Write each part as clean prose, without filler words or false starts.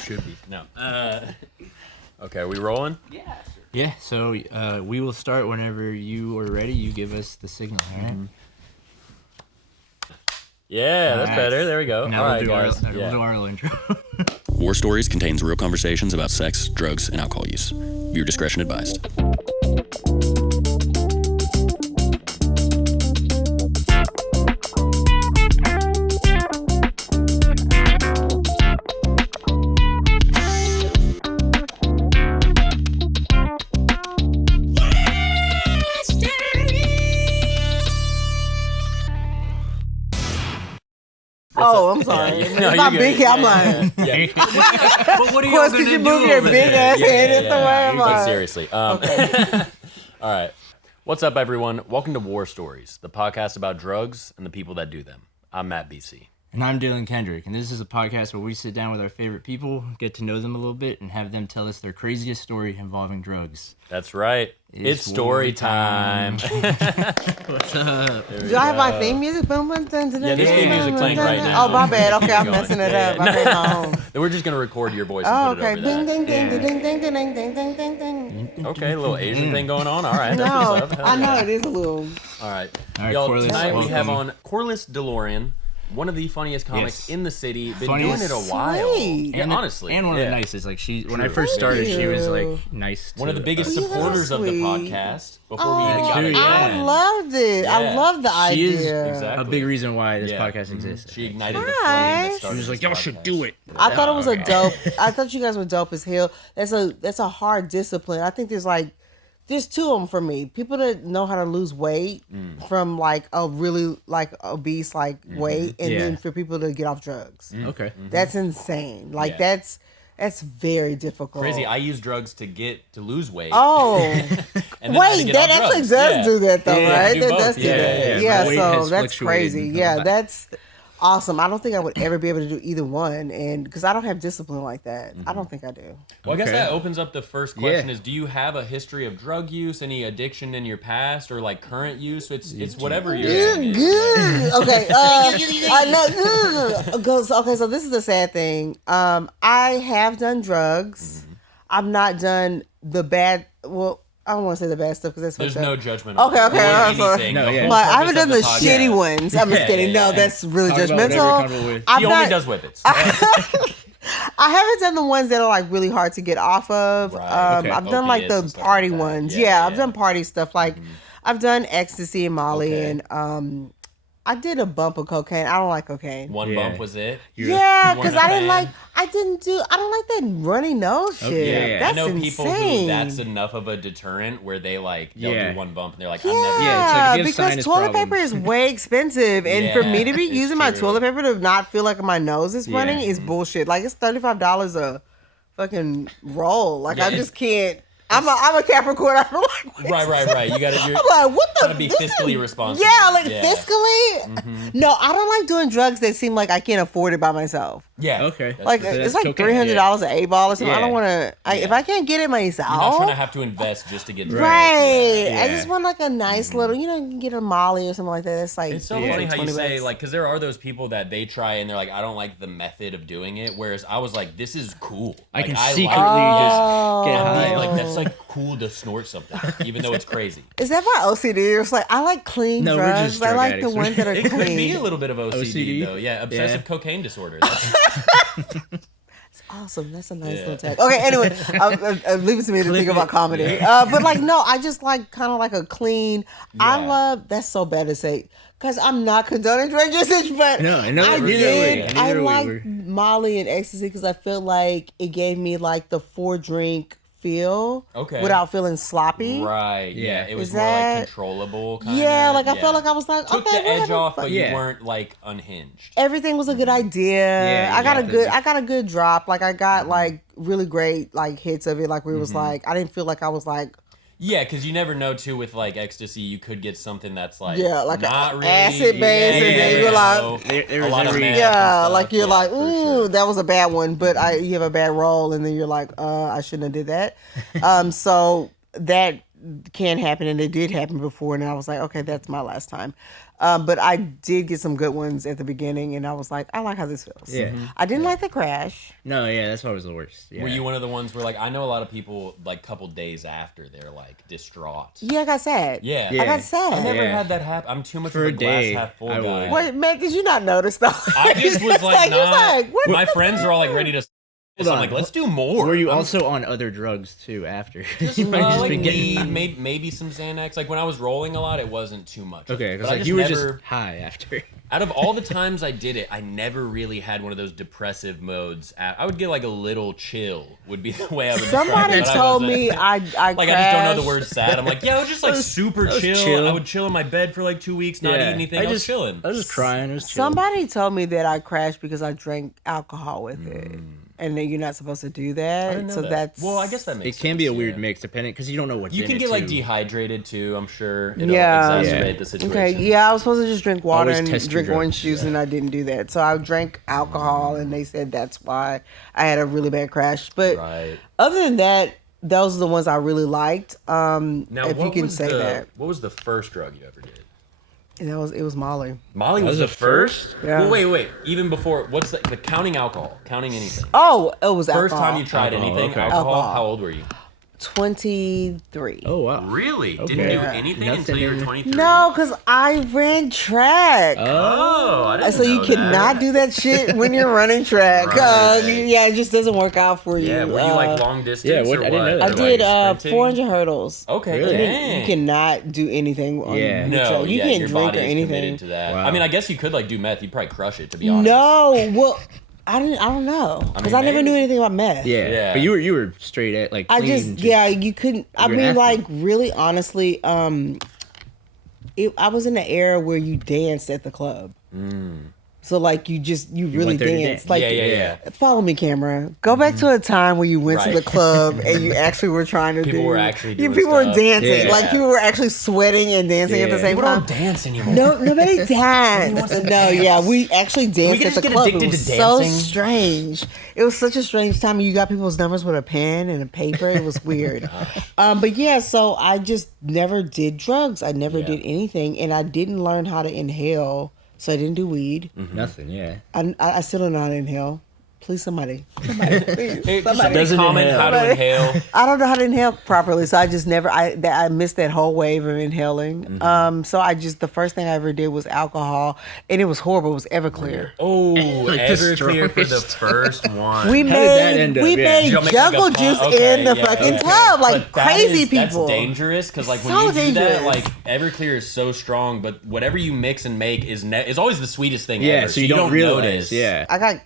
should be. No. Okay, are we rolling? Yeah, sure. Yeah, so we will start whenever you are ready. You give us the signal, all right? Yeah, that's better. There we go. Now All we'll do guys. our little Arlo intro. War Stories contains real conversations about sex, drugs, and alcohol use. Viewer discretion advised. Oh, I'm sorry. No, It's not you're big good. head. I'm like, But what are of you course, going because to you do move your over big there? ass head in the way. I'm But like, seriously. All right. What's up, everyone? Welcome to War Stories, the podcast about drugs and the people that do them. I'm Matt BC. And I'm Dylan Kendrick, and this is a podcast where we sit down with our favorite people, get to know them a little bit, and have them tell us their craziest story involving drugs. That's right. It's story time. What's up? do I have my theme music? Boom, boom, dun, dun, Yeah, there's dun, theme dun, music dun, playing dun, right dun. now. Oh, my bad. Okay, I'm Keep messing going. it up. Yeah. I made my own. We're just going to record your voice Oh, and put okay. it over Ding, that. ding, ding, ding, ding, ding, ding, ding, ding, ding, ding, ding. Okay, a little Asian thing going on. All right. That's No, what's up. Hell I know yeah. it is a little. All right. All right, Y'all, Corlis, tonight we have welcome. on Corlis DeLauren, one of the funniest comics Yes. in the city. Been Funniest. doing it a while. Sweet. Yeah, And honestly. and one of yeah. the nicest. Like when I True. first started, she was Thank like you. nice. One of the biggest Oh, you're supporters of the sweet. podcast before we Oh, even got true, it yeah. I going. loved it. I Yeah. love the She is idea. exactly. a big reason why this Yeah. podcast exists. She ignited the Hi. flame that She started was like, this "Y'all should podcast. do it." I thought it was a Okay. dope. I thought you guys were dope as hell. That's a hard discipline. I think there's two of them for me. People that know how to lose weight from like a really like obese like weight, and Yeah. then for people to get off drugs. Okay. That's insane. Like Yeah. that's very difficult. Crazy. I use drugs to lose weight. Oh, and then I had to wait, get that off actually drugs. does Yeah. do that though, Yeah, right? do That both. does do Yeah, that. yeah, Yeah, my weight so has that's fluctuated. crazy. Yeah, that's awesome. I don't think I would ever be able to do either one, and because I don't have discipline like that. I don't think I do. Well, I guess Okay. that opens up the first question: Yeah. is do you have a history of drug use, any addiction in your past, or like current use? It's whatever you're. You're good. Okay. I know. Okay, so this is the sad thing. I have done drugs. I've not done the bad. Well, I don't want to say the bad stuff because that's There's fucked no up. judgment. Okay, on okay, anything. No, The yeah. whole But I haven't purpose done the of podcast- shitty ones. I'm just Yeah, kidding. yeah, No, yeah. that's really Talk about whatever you're judgmental. comfortable with. I've He only not- does whippets. I haven't done the ones that are like really hard to get off of. Right, okay. I've done like Opiates the and stuff party like that. ones. Yeah, Yeah, I've yeah. done party stuff. Like I've done ecstasy and Molly, Okay. and I did a bump of cocaine. I don't like cocaine. One Yeah. bump was it. Yeah, you because weren't a I didn't fan? I don't like that runny nose shit. Okay, yeah. That's I know insane. people who that's enough of a deterrent where they'll Yeah. do one bump and they're like, Yeah, I'm never. Yeah, it's like if you have because sinus toilet paper problems. is way expensive, and for me to be Yeah, it's using my true. toilet paper to not feel like my nose is running Yeah. is bullshit. Like it's $35 a fucking roll. Like Yeah, I just can't. I'm a Capricorn. I'm like, Right. You gotta. You're I'm like, what the? gotta be this fiscally is- responsible. Yeah, like Yeah. fiscally. No, I don't like doing drugs that seem like I can't afford it by myself. Yeah. Okay. That's Like true. it's that's like cocaine, $300 an 8-ball or something. I don't Yeah. want to. If I can't get it myself, You're not trying to have to invest just to get drugs. right? Yeah. I just want like a nice little, you can get a Molly or something like that. That's like It's so Yeah. funny how you 20 say bucks. like, because there are those people that they try and they're like, I don't like the method of doing it. Whereas I was like, this is cool. I can Like, secretly like, just get high. like that's like cool to snort something, even though it's crazy. Is that my OCD? It's like I like clean No, we're drugs. just I drug like addicts. the ones that are It could be clean. a little bit of OCD, OCD? though. Yeah, obsessive Yeah. cocaine disorder. That's, Awesome. That's a nice Yeah. little tag. Okay, anyway, leave it to me to think about comedy. But like, no, I just like kind of like a clean. I Yeah. love. That's so bad to say because I'm not condoning drug usage, but No, I know I neither did. way. I Neither way like we're- Molly and ecstasy because I feel like it gave me like the 4-drink feel Okay. without feeling sloppy. right. Yeah. Yeah. It was Is more like that- controllable. Kinda. Yeah, like I Yeah. felt like I was like, Took okay, the we're edge having off, fun. but Yeah. you weren't like unhinged. Everything was a good idea. Yeah, I got a yeah. good I got a good drop. Like I got like really great like hits of it. Like where it was like I didn't feel like I was like Yeah, because you never know too with like ecstasy, you could get something that's like like not a really acid base, and then you're like- know, There a was lot of every- meth and yeah, stuff. like you're Yeah, like, for ooh, sure. that was a bad one, but you have a bad roll, and then you're like, I shouldn't have did that. So can happen, and they did happen before, and I was like, okay, that's my last time. But I did get some good ones at the beginning, and I was like, I like how this feels. Yeah. I didn't like the crash. No, yeah, that's always the worst. Yeah. Were you one of the ones where, like, I know a lot of people, like, couple days after, they're, like, distraught. Yeah, I got sad. Yeah. I got sad. I never Yeah. had that happen. I'm too much For of a a glass day, half full I guy. would. Wait, man, did you not notice though? I just was like, you was nah. like, what My the friends are all, like, ready to... Hold I'm on. like, let's do more. Were you I'm also on other drugs too after? Just, You might just like be getting- weed, maybe some Xanax. Like when I was rolling a lot, it wasn't too much. Okay, But because I like you were never, just high after. out of all the times I did it, I never really had one of those depressive modes. I would get like a little chill. Would be the way I would. Somebody describe it, but told wasn't- me I like I just don't know crashed. the word sad. I'm like, yeah, I was just like super was chill. chill. I would chill in my bed for like 2 weeks, not eat anything. I was chilling. I was just crying. It was chill. Somebody told me that I crashed because I drank alcohol with it, and then you're not supposed to do that. I didn't know So that. that's Well, I guess that It makes can be a sense, weird yeah. mix depending because you don't know what's You in can it, get like too. dehydrated too. I'm sure it'll Yeah. exacerbate Yeah. the situation. okay. Yeah, I was supposed to just drink water Always and test your drink orange drugs. juice, and I didn't do that. So I drank alcohol, and they said that's why I had a really bad crash. But Right. other than that, those are the ones I really liked. Now, if you what can was say that, What was the first drug you ever did? and it was Molly. Molly That was was the the first. Yeah. Well, wait. Even before, what's the counting alcohol? Counting anything. Oh, it was First alcohol. time you tried Alcohol, anything, okay. alcohol. Alcohol. How old were you? 23. Oh wow. Really? Okay. Didn't do Yeah. anything Nothing until you were in- 23. No, because I ran track. Oh, I didn't So you know cannot that. do that shit when you're running track. Right. Yeah, it just doesn't work out for you. Yeah, were you like long distance? yeah, what- or I didn't know what? that. I Or, did like, sprinting? 400 hurdles. Okay, Really? dang. You cannot do anything on Yeah. the No, track. You yeah, can't your drink body or is anything. committed to that. Wow. I mean, I guess you could like do meth. You'd probably crush it, to be honest. No, well, I don't know because I, mean, never knew maybe. anything about meth. Yeah. Yeah. But you were straight at like. I clean, just you couldn't. I You're an mean, like athlete. really, honestly, I was in the era where you danced at the club. So like you really went there to danced. dance. Like Yeah. follow me, camera. Go back to a time where you went to Right. the club and you actually were trying to People do. were actually doing people were stuff. dancing. Yeah. Like people were actually sweating and dancing at the Yeah. same People time. don't dance anymore. No, nobody danced. No, yeah, we actually danced can at the just get club. It addicted was to so dancing. strange. It was such a strange time. You got people's numbers with a pen and a paper. It was weird. But yeah, so I just never did drugs. I never Yeah. did anything, and I didn't learn how to inhale. So I didn't do weed. Nothing. Yeah. I still don't know how to inhale. Please, somebody, please. Hey, Somebody. somebody Doesn't comment inhale. how to inhale. I don't know how to inhale properly, so I just never. I missed that whole wave of inhaling. So I just the first thing I ever did was alcohol, and it was horrible. It was Everclear. Oh, Like Everclear for the destroyed. first one. We How did that made end up? we Yeah. made Did y'all make, jungle like, a juice pond? Okay, in the yeah, fucking okay. tub, like But that crazy is- people. That's dangerous because like when So you do that, dangerous. like Everclear is so strong, but whatever you mix and make is always the sweetest thing Yeah. ever. So you don't realize. notice. Yeah. I got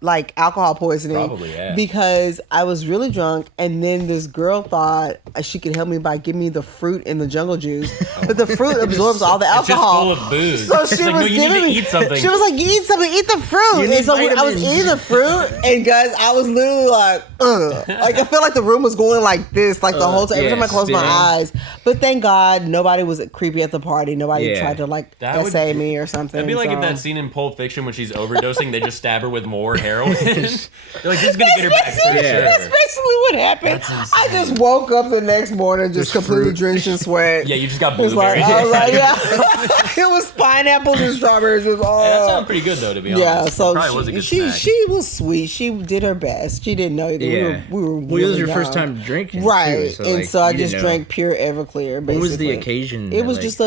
like alcohol poisoning. Probably, yeah. Because I was really drunk, and then this girl thought she could help me by giving me the fruit in the jungle juice, but the fruit absorbs all the It's just alcohol. full of booze. So It's she like, was no, you giving need to me. eat something. She was like, "You eat something, eat the fruit." need And so I was vitamins. eating the fruit, and guys, I was literally like, ugh. Like I felt like the room was going like this, like the whole time. Every yeah, time I closed my spinning. eyes, but thank God nobody was creepy at the party. Nobody Yeah. tried to like That would- essay me or something. It'd be like if so. that scene in Pulp Fiction when she's overdosing, they just stab her with more heroin. They're like, this is gonna get her back for Yeah. sure. That's basically what happened. That's I just woke up the next morning just completely drenched in sweat. Yeah, you just got It was like, blueberries. I was like, yeah. It was pineapples and strawberries. It was all. Hey, that sounds pretty good though, to be honest. Yeah, so Probably was a good she snack. was sweet. She did her best. She didn't know that Yeah. we were Well, it was really your first young. time drinking, right? too, and like, so I you didn't just know. drank pure Everclear. Basically, What was the occasion? It that, was like- just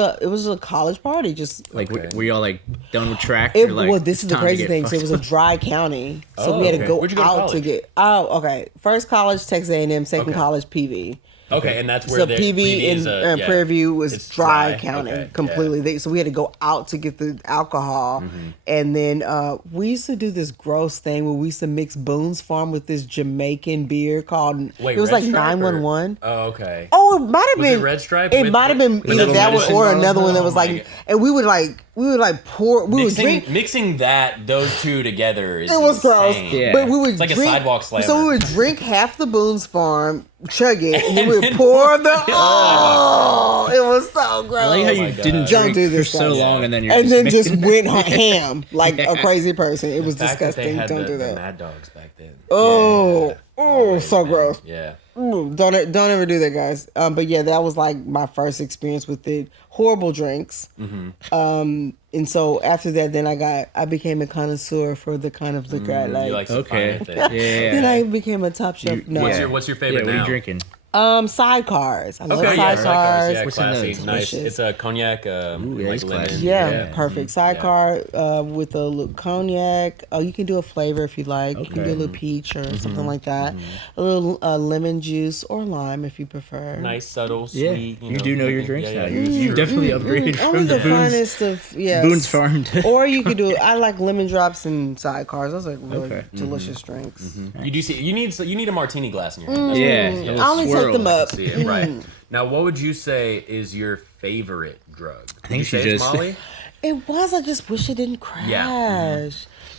a college party. Just Like, Okay. were y'all like done with track? It, or, like, well, this it's is the time to crazy get thing. So it was fucked a dry county, so Oh, we had to okay. go Where'd you go to out to college? get. Oh, okay. First college, Texas A&M. Second Okay. college, PV. Okay, and that's where So the PV is in yeah. Prairie View was It's dry dry. county Okay, completely. So we had to go out to get the alcohol, and then we used to do this gross thing where we used to mix Boone's Farm with this Jamaican beer called. Wait, it was Red like Stripe or- 911. Oh, okay. Oh, it might have Was it been Red Stripe It with- might have been with either the that one medicine or bottle? another one that Oh was my like, God. and we would pour, we would drink. Mixing those two together is It was gross, insane. Yeah. but we would It's like a drink, sidewalk slammer. So we would drink half the Boone's Farm, chug it, and then we would pour the. Oh, it was so gross. I like how Oh you my God. didn't Don't drink do for this, so guys. long, and then you're and then just making- went ham like Yeah. a crazy person. It was The fact that they disgusting. had Don't the do that. Mad Dogs back then. Oh, Oh, so gross. Yeah. Don't ever do that, guys. But yeah, that was like my first experience with it. Horrible drinks. And so after that, then I became a connoisseur for the kind of liquor I like. You like some Okay. finer things. Yeah. Then I became a Top Chef. No. What's your favorite What are now? you drinking? Sidecars. I love Okay, yeah, sidecars. Yeah, What's in classy, those? nice. Delicious. It's a cognac, yeah, like it's lemon. classy. Yeah, perfect. Sidecar with a little cognac. Oh, you can do a flavor if you like. You can do a little peach or something like that. A little lemon juice or lime if you prefer. Nice, subtle, Yeah, sweet. you do know your drinks yeah, now. yeah. You definitely upgraded Only from the the Boone's, finest of Boone's Farm to... Or you could do. I like lemon drops and sidecars. Those are really Okay. delicious drinks. You do see. You need a martini glass in your hand. Yeah. I only take them up. See it, right. Now, what would you say is your favorite drug? I think she just- Molly. It was. I just wish it didn't crash. Yeah.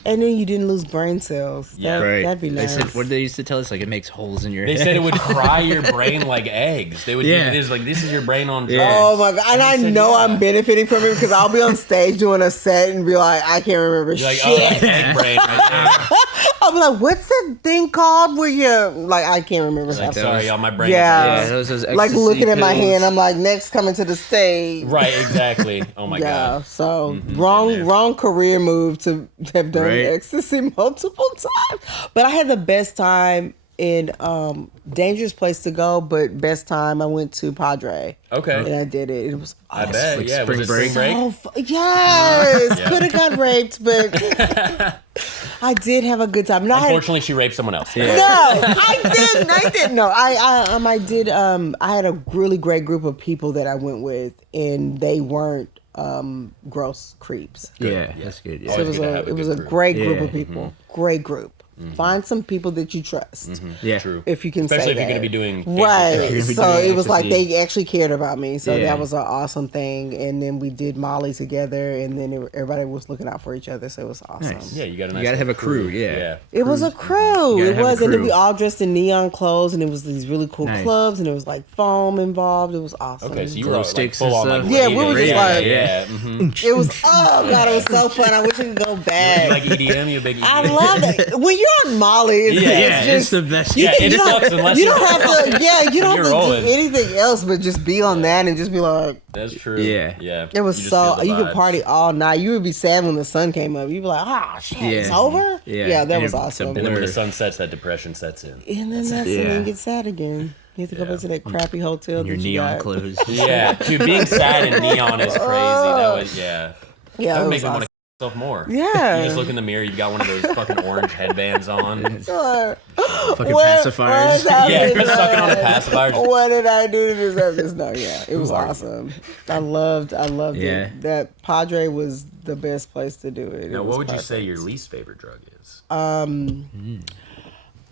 And then you didn't lose brain cells. Yeah. Right. That'd be They nice. said, what did they used to tell us? Like, it makes holes in your They head. said it would fry your brain like eggs. They would. Yeah. It is like this is your brain on drugs. Yeah. Oh my god! And I said, know yeah. I'm benefiting from it because I'll be on stage doing a set and be like, I can't remember You're like, shit. oh, that's egg brain right there. I'll be like, what's that thing called where you like? I can't remember. Like, half. sorry, y'all, my brain. Yeah. Is Yeah, those Like ecstasy looking at my pills. hand, I'm like, next coming to the stage. right, exactly. Oh my Yeah. god. So Been there. wrong career move to have done Right. ecstasy multiple times. But I had the best time in dangerous place to go, but best time I went to Padre. Okay. And I did it. It was I awesome. bet. like Yeah. spring Was it break? spring break? Yes, Yeah. could have got raped, but I did have a good time. No, Unfortunately, she raped someone else. no, I didn't. No, I did. I had a really great group of people that I went with, and they weren't gross creeps. Yeah, that's good. Yeah. So it was good to have a it was good a group. great group Yeah. of people. Great group. Find some people that you trust. Yeah. True. If you can Especially say if you're that. going to be doing Right. If you're So doing it was like ecstasy. they actually cared about me. So Yeah. that was an awesome thing. And then we did Molly together, and then everybody was looking out for each other. So it was awesome. Nice. Yeah, you got a nice. You gotta have a little crew, yeah. It was a crew. You gotta It have a was, and then crew. we all dressed in neon clothes, and it was these really cool Nice. clubs, and it was like foam involved. It was awesome. Okay, so you Glow were like sticks full on and like stuff. Yeah, we were just yeah, like- yeah. Mhm. It was oh god, it was so fun. I wish it could go You back. like EDM? You a big EDM? I love it. When you're on Molly, it's, Yeah, it's it's just the best. Yeah, it you don't- sucks unless you you're don't have to. Yeah, you don't You're have to rolling. do anything else but just be on that and just be like. That's true. Yeah. Yeah. It was You just so feel the you could vibes. party all night. You would be sad when the sun came up. You'd be like, "Ah, shit, it's Yeah. over." Yeah. that And was it's a awesome. And then when blur. the sun sets, that depression sets in. And then and Yeah. then get sad again. You have to go back to that crappy hotel. Your that you neon got. clothes. Yeah, dude, being sad in neon is crazy. That was Yeah, that it would was make me want awesome. to yourself more. Yeah. You just look in the mirror, you've got one of those fucking orange headbands on. Sure. Fucking What pacifiers. Yeah, happened? you're sucking on the pacifier. What did I do to deserve this? No, yeah, it was awesome. I loved Yeah. it. That Padre was the best place to do it. It Now, was what would you perfect. say your least favorite drug is?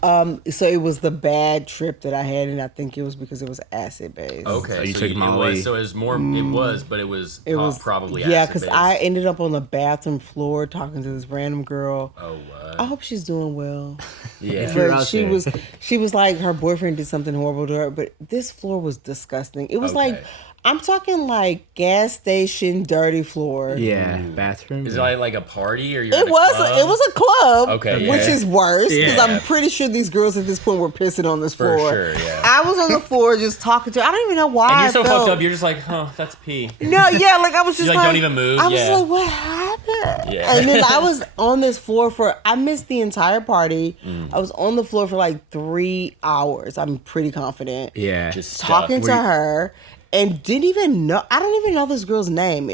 So it was the bad trip that I had, and I think it was because it was acid based. Okay, So you took it Molly. was, so it was more. It was, but it was, It was probably yeah, because because I ended up on the bathroom floor talking to this random girl. Oh, I hope she's doing well. yeah. You're But out she there. she was like her boyfriend did something horrible to her, but this floor was disgusting. It was Okay. like I'm talking like gas station dirty floor. Yeah, bathroom. Is it like a party or you're It was a club, Okay, which yeah. is worse because Yeah. I'm pretty sure these girls at this point were pissing on this For floor. sure, yeah. I was on the floor just talking to her. I don't even know why. And I you're so felt, fucked up. You're just like, huh, that's pee. No, yeah, like I was just You, like, don't even move? I was Yeah. like, what happened? Yeah. And then I was on this floor I missed the entire party. Mm. I was on the floor for like 3 hours. I'm pretty confident. Yeah. Just Talking stuck. to her and didn't even know. I don't even know this girl's name.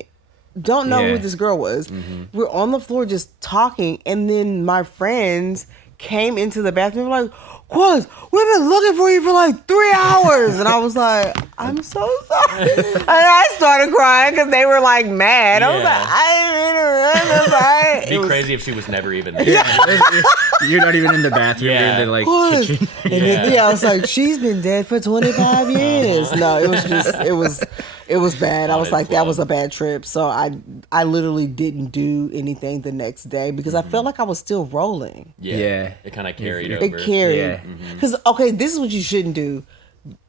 Don't know Yeah. who this girl was. We're on the floor just talking, and then my friends came into the bathroom and were like, Quaz, we've been looking for you for like 3 hours. And I was like, I'm so sorry. And I started crying because they were like mad. I was Yeah. like, I didn't remember. Sorry. It'd be It was- crazy if she was never even there. You're not even in the bathroom. Yeah. You're in the like Quaz. kitchen. And then, I was like, she's been dead for 25 years. No, it was just, it was bad. I was like, that was a bad trip. So I literally didn't do anything the next day because I felt like I was still rolling. Yeah. It kind of carried It over. carried. Yeah. Because okay, this is what you shouldn't do.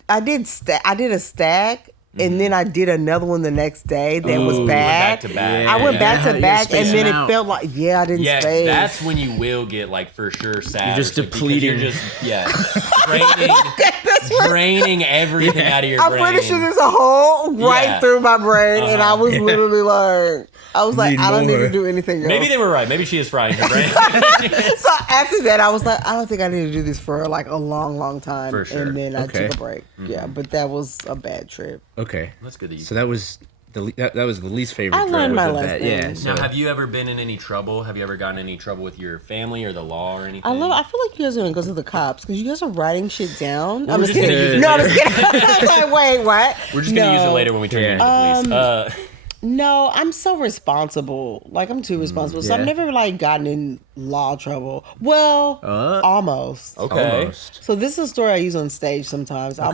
I did a stack and then I did another one the next day that was bad. Back to back. I went back to back, and then it felt like I didn't space. That's when you will get like for sure sad. You're just depleting. You're just draining everything out of your brain. I'm pretty sure there's a hole right through my brain, and I was literally like, I don't need to do anything else. Maybe they were right. Maybe she is frying her brain. So after that, I was like, I don't think I need to do this for like a long time. For sure. And then I took a break. Yeah, but that was a bad trip. Okay. That's good. So that was that was the least favorite. I learned my lesson. Yeah. So. Now, have you ever been in any trouble? Have you ever gotten in any trouble with your family or the law or anything? I feel like you guys are gonna go to the cops because you guys are writing shit down. Well, I'm just kidding. No, I'm just kidding. I was like, wait, what? We're just gonna use it later when we turn into the police. No, I'm so responsible. Like, I'm too responsible. So I've never, like, gotten in law trouble. Well, almost. Okay. Almost. So this is a story I use on stage sometimes. I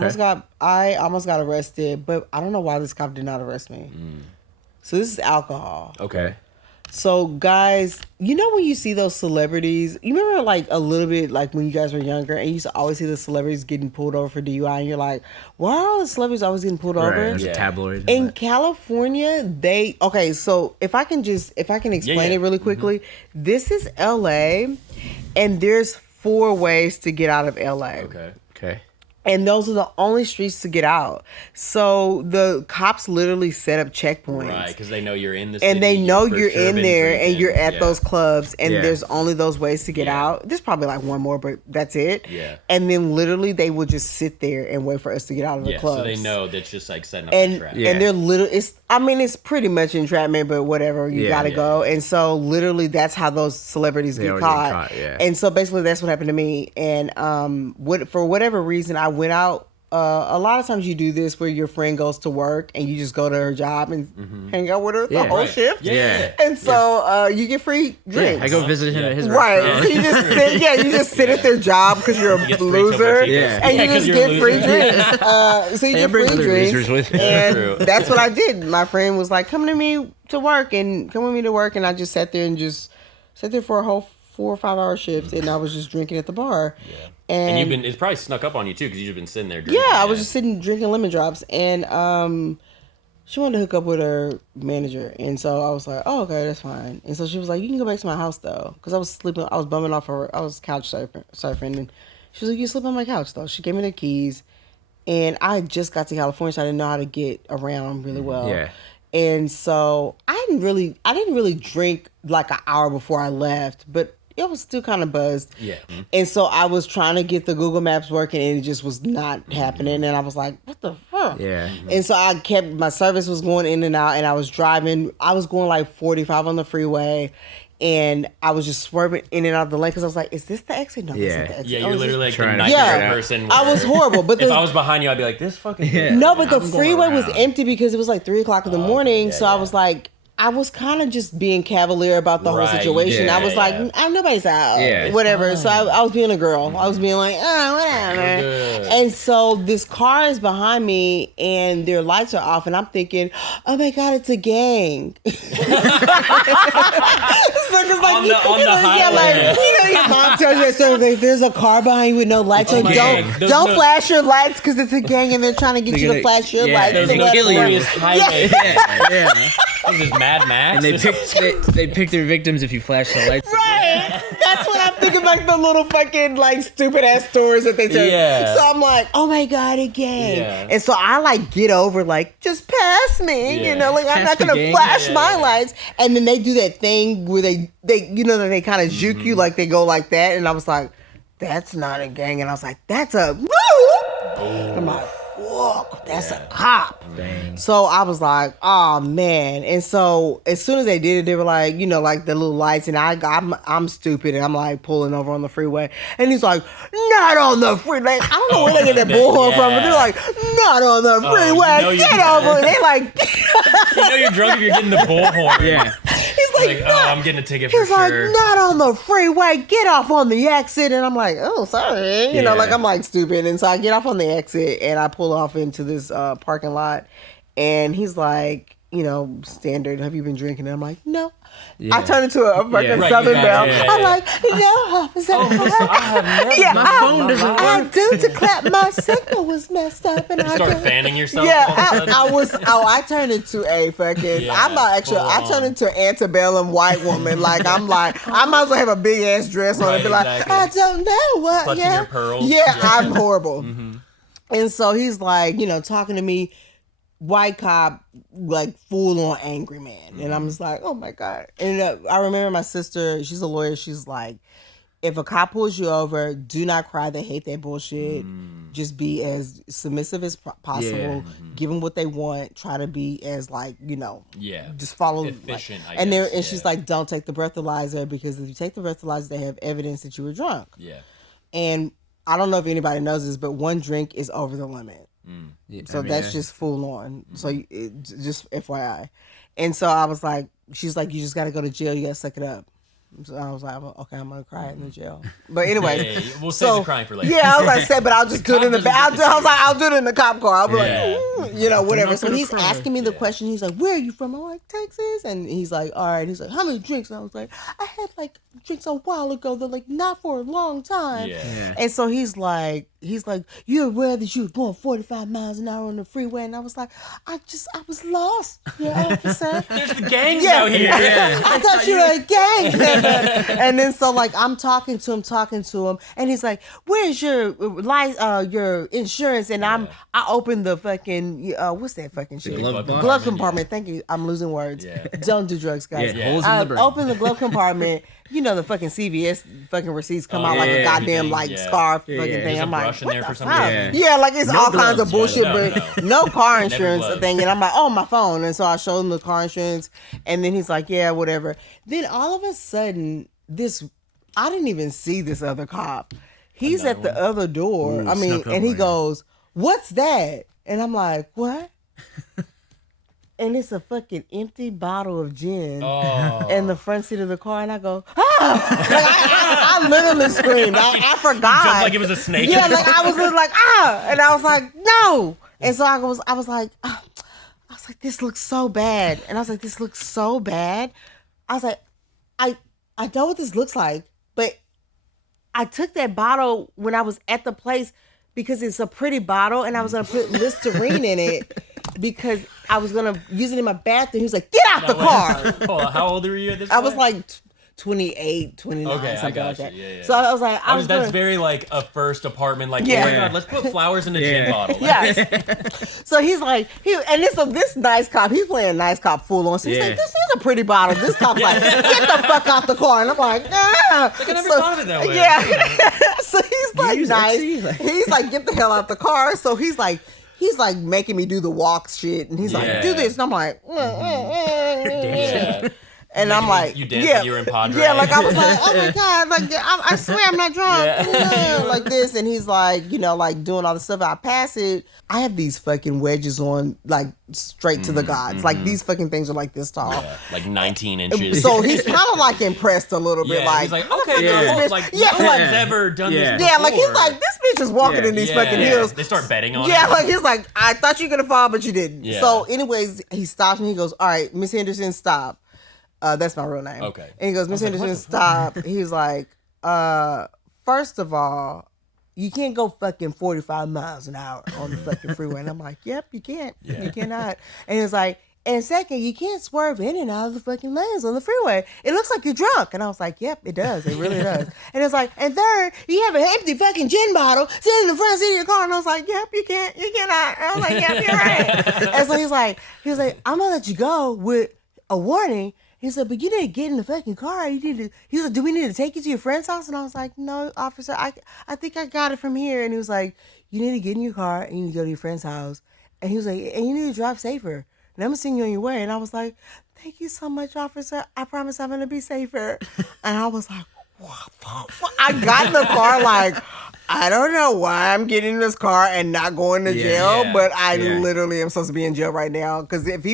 almost got arrested, but I don't know why this cop did not arrest me. So this is alcohol. Okay. So guys, you know when you see those celebrities, you remember like a little bit like when you guys were younger and you used to always see the celebrities getting pulled over for DUI and you're like, why are all the celebrities always getting pulled over? There's a tabloid. In California, so if I can explain it really quickly, this is LA and there's 4 ways to get out of LA. Okay. And those are the only streets to get out. So the cops literally set up checkpoints. Right, because they know you're in the city. And they know you're in there drinking. and you're at those clubs and there's only those ways to get out. There's probably like one more, but that's it. Yeah. And then literally they would just sit there and wait for us to get out of the clubs. So they know that's just like setting up a trap. And they're it's pretty much entrapment, but whatever, you gotta go. And so literally that's how those celebrities get caught. And so basically that's what happened to me. And for whatever reason, I went out. A lot of times you do this where your friend goes to work and you just go to her job and hang out with her the whole shift. Yeah. And so you get free drinks. I go visit him at his Right. restaurant. So you just sit at their job because you're a loser. And you just get free drinks. So you get free drinks. With and that's what I did. My friend was like, come with me to work. And I just sat there for a whole 4 or 5 hour shift and I was just drinking at the bar. Yeah. And it's probably snuck up on you too because you've been sitting there drinking. Yeah, I was just sitting drinking lemon drops and she wanted to hook up with her manager and so I was like, oh, okay, that's fine. And so she was like, you can go back to my house though because I was bumming off her. I was couch surfing and she was like, you sleep on my couch though. She gave me the keys and I just got to California so I didn't know how to get around really well. Yeah. And so I didn't really drink like an hour before I left, but it was still kind of buzzed. Yeah. And so I was trying to get the Google Maps working and it just was not happening. And I was like, what the fuck? Yeah. And so my service was going in and out and I was driving. I was going like 45 on the freeway. And I was just swerving in and out of the lane because I was like, is this the exit? No, this isn't the exit. Yeah, you're literally like the trying to nightmare person. I was horrible. But if I was behind you, I'd be like, this fucking... No, but the freeway was empty because it was like 3 o'clock in the morning. So I was like... I was kind of just being cavalier about the whole situation. I was like, nobody's out. Whatever. So I was being a girl. I was being like, whatever. And so this car is behind me and their lights are off. And I'm thinking, oh my God, it's a gang. So it's like, on the highway. Your mom tells you that there's a car behind you with no lights. So don't flash your lights because it's a gang and they're trying to get you to flash your lights. There's a Gillian's highway. Yeah. This is Mad Max. And they pick their victims if you flash the lights. Right. That's what I'm thinking, like the little fucking like stupid ass stories that they tell. Yeah. So I'm like, oh my God, again. Yeah. And so I like get over like, just pass me. You know, like I'm not gonna flash my lights. And then they do that thing where they that they kind of juke you, like they go like that. And I was like, that's not a gang. And I was like, that's a I'm like, whoa, that's a cop. Dang. So I was like, oh man. And so as soon as they did it, they were like, like the little lights, and I'm stupid, and I'm like pulling over on the freeway, and he's like, not on the freeway. I don't know where they get that bullhorn from, but they're like, not on the freeway, get over. And they like, you're drunk if you're getting the bullhorn. Yeah. He's like, I'm getting a ticket for sure. He's like, not on the freeway, get off on the exit. And I'm like, oh, sorry. You know, like I'm like stupid. And so I get off on the exit and I pull off into this parking lot. And he's like, standard, have you been drinking? And I'm like, no. Yeah. I turn into a fucking Southern Belle. I'm like, no, officer. I have never. My phone doesn't work. I do declare my signal was messed up, and I Start turned- fanning yourself. Yeah, all of a sudden? I was. I turned into a fucking. Yeah, I'm not actually. full I on. turned into an antebellum white woman. Like I might as well have a big ass dress on Right, and be like, exactly. I don't know what. Clutching yeah, your pearls. Yeah, Yeah. I'm horrible. And so he's like, talking to me. White cop, like full on angry man, and I'm just like, oh my god. And I remember my sister, she's a lawyer. She's like, if a cop pulls you over, do not cry. They hate that bullshit. Just be as submissive as possible. Yeah. Give them what they want. Try to be as Yeah. just follow Efficient, I and guess, and she's like, don't take the breathalyzer, because if you take the breathalyzer, they have evidence that you were drunk. Yeah. And I don't know if anybody knows this, but one drink is over the limit. Yeah, So I mean, that's yeah. just full on. So just FYI. And so I was like, she's like, you just got to go to jail. You got to suck it up. So I was like, okay, I'm going to cry in the jail. But anyway. Yeah, we'll save the crying for later. Yeah, I was like, but I'll just do it in the back. I was like, I'll do it in the cop car. I'll be Yeah. like, whatever. So gonna he's cry. asking me the question. He's like, where are you from? I'm like, Texas. And he's like, all right. He's like, how many drinks? And I was like, I had like drinks a while ago. They're like, not for a long time. Yeah. Yeah. And so he's like, you're aware that you were going 45 miles an hour on the freeway? And I was like, I was lost, your officer. There's the gangs out here. Yeah. I thought you were a gang member. And then so like I'm talking to him, and he's like, where's your your insurance? And I opened the fucking what's that fucking shit? glove box? Glove compartment. Thank you. I'm losing words. Yeah. Don't do drugs, guys. Yeah, holes in I the brain. opened the glove compartment. The fucking CVS fucking receipts come out like a yeah, goddamn everything, like yeah. scarf Yeah, fucking yeah. thing. There's a I'm like, brush in what there the for some fuck? reason. Yeah, like it's all kinds of gloves. bullshit, Yeah, but no car insurance gloves. thing. And I'm like, oh, my phone. And so I showed him the car insurance, and then he's like, yeah, whatever. Then all of a sudden, I didn't even see this other cop. He's at the other door. Ooh, I mean, snuck up and he on you. goes, what's that? And I'm like, what? And it's a fucking empty bottle of gin Oh. in the front seat of the car, and I go, ah! Like, I literally screamed. I forgot. Jumped like it was a snake. Yeah, like I was like, ah! And I was like, no! And so I was like, this looks so bad. And I was like, this looks so bad. I was like, I know what this looks like, but I took that bottle when I was at the place because it's a pretty bottle, and I was gonna put Listerine in it because I was gonna use it in my bathroom. He was like, get out the car. Hold on, how old were you at this I point? was like 28, 29, Okay, I something got like you. that. Yeah, yeah. So I was like, that's gonna- very like a first apartment. Like, Yeah. oh my god, let's put flowers in a gin Yeah. bottle. Yes. So he's like, this nice cop, he's playing nice cop full on. So he's Yeah. like, this is a pretty bottle. This cop's like, get the fuck out the car. And I'm like, ah. I never thought of it that way. Yeah. So he's like, Use nice. it. He's like, get the hell out the car. So he's like making me do the walk shit. And he's Yeah. like, do this. And I'm like, Yeah. and I'm like, you danced yeah, like you were in Padre. yeah, like I was like, oh my god, like I swear I'm not drunk, Yeah. like this, and he's like, like doing all the stuff. I pass it. I have these fucking wedges on, like straight to the gods. Like these fucking things are like this tall. Yeah, like 19 inches. So he's kind of like impressed a little bit, yeah, like, he's like, okay, Yeah. girl, like Yeah. no one's ever done Yeah. this. yeah, like he's before. like, this bitch is walking Yeah. in these Yeah. fucking heels. They start betting on Yeah, it. like he's like, I thought you were gonna fall, but you didn't. Yeah. So, anyways, he stops me. He goes, all right, Miss Henderson, stop. That's my real name. Okay. And he goes, Miss like, Henderson, what the stop. He's like, first of all, you can't go fucking 45 miles an hour on the fucking freeway. And I'm like, yep, you can't. You cannot. And he's like, and second, you can't swerve in and out of the fucking lanes on the freeway. It looks like you're drunk. And I was like, yep, it does. It really does. And it's like, and third, you have an empty fucking gin bottle sitting in the front seat of your car. And I was like, yep, you can't. You cannot. And I was like, yep, you're right. And so he was like, I'm going to let you go with a warning. He said, but you need to get in the fucking car. He was like, do we need to take you to your friend's house? And I was like, no, officer, I think I got it from here. And he was like, you need to get in your car and you need to go to your friend's house. And he was like, and you need to drive safer. And I'm going to send you on your way. And I was like, thank you so much, officer. I promise I'm going to be safer. And I was like, what the fuck? I got in the car like, I don't know why I'm getting in this car and not going to jail, Yeah. but I Yeah. literally am supposed to be in jail right now. Because if he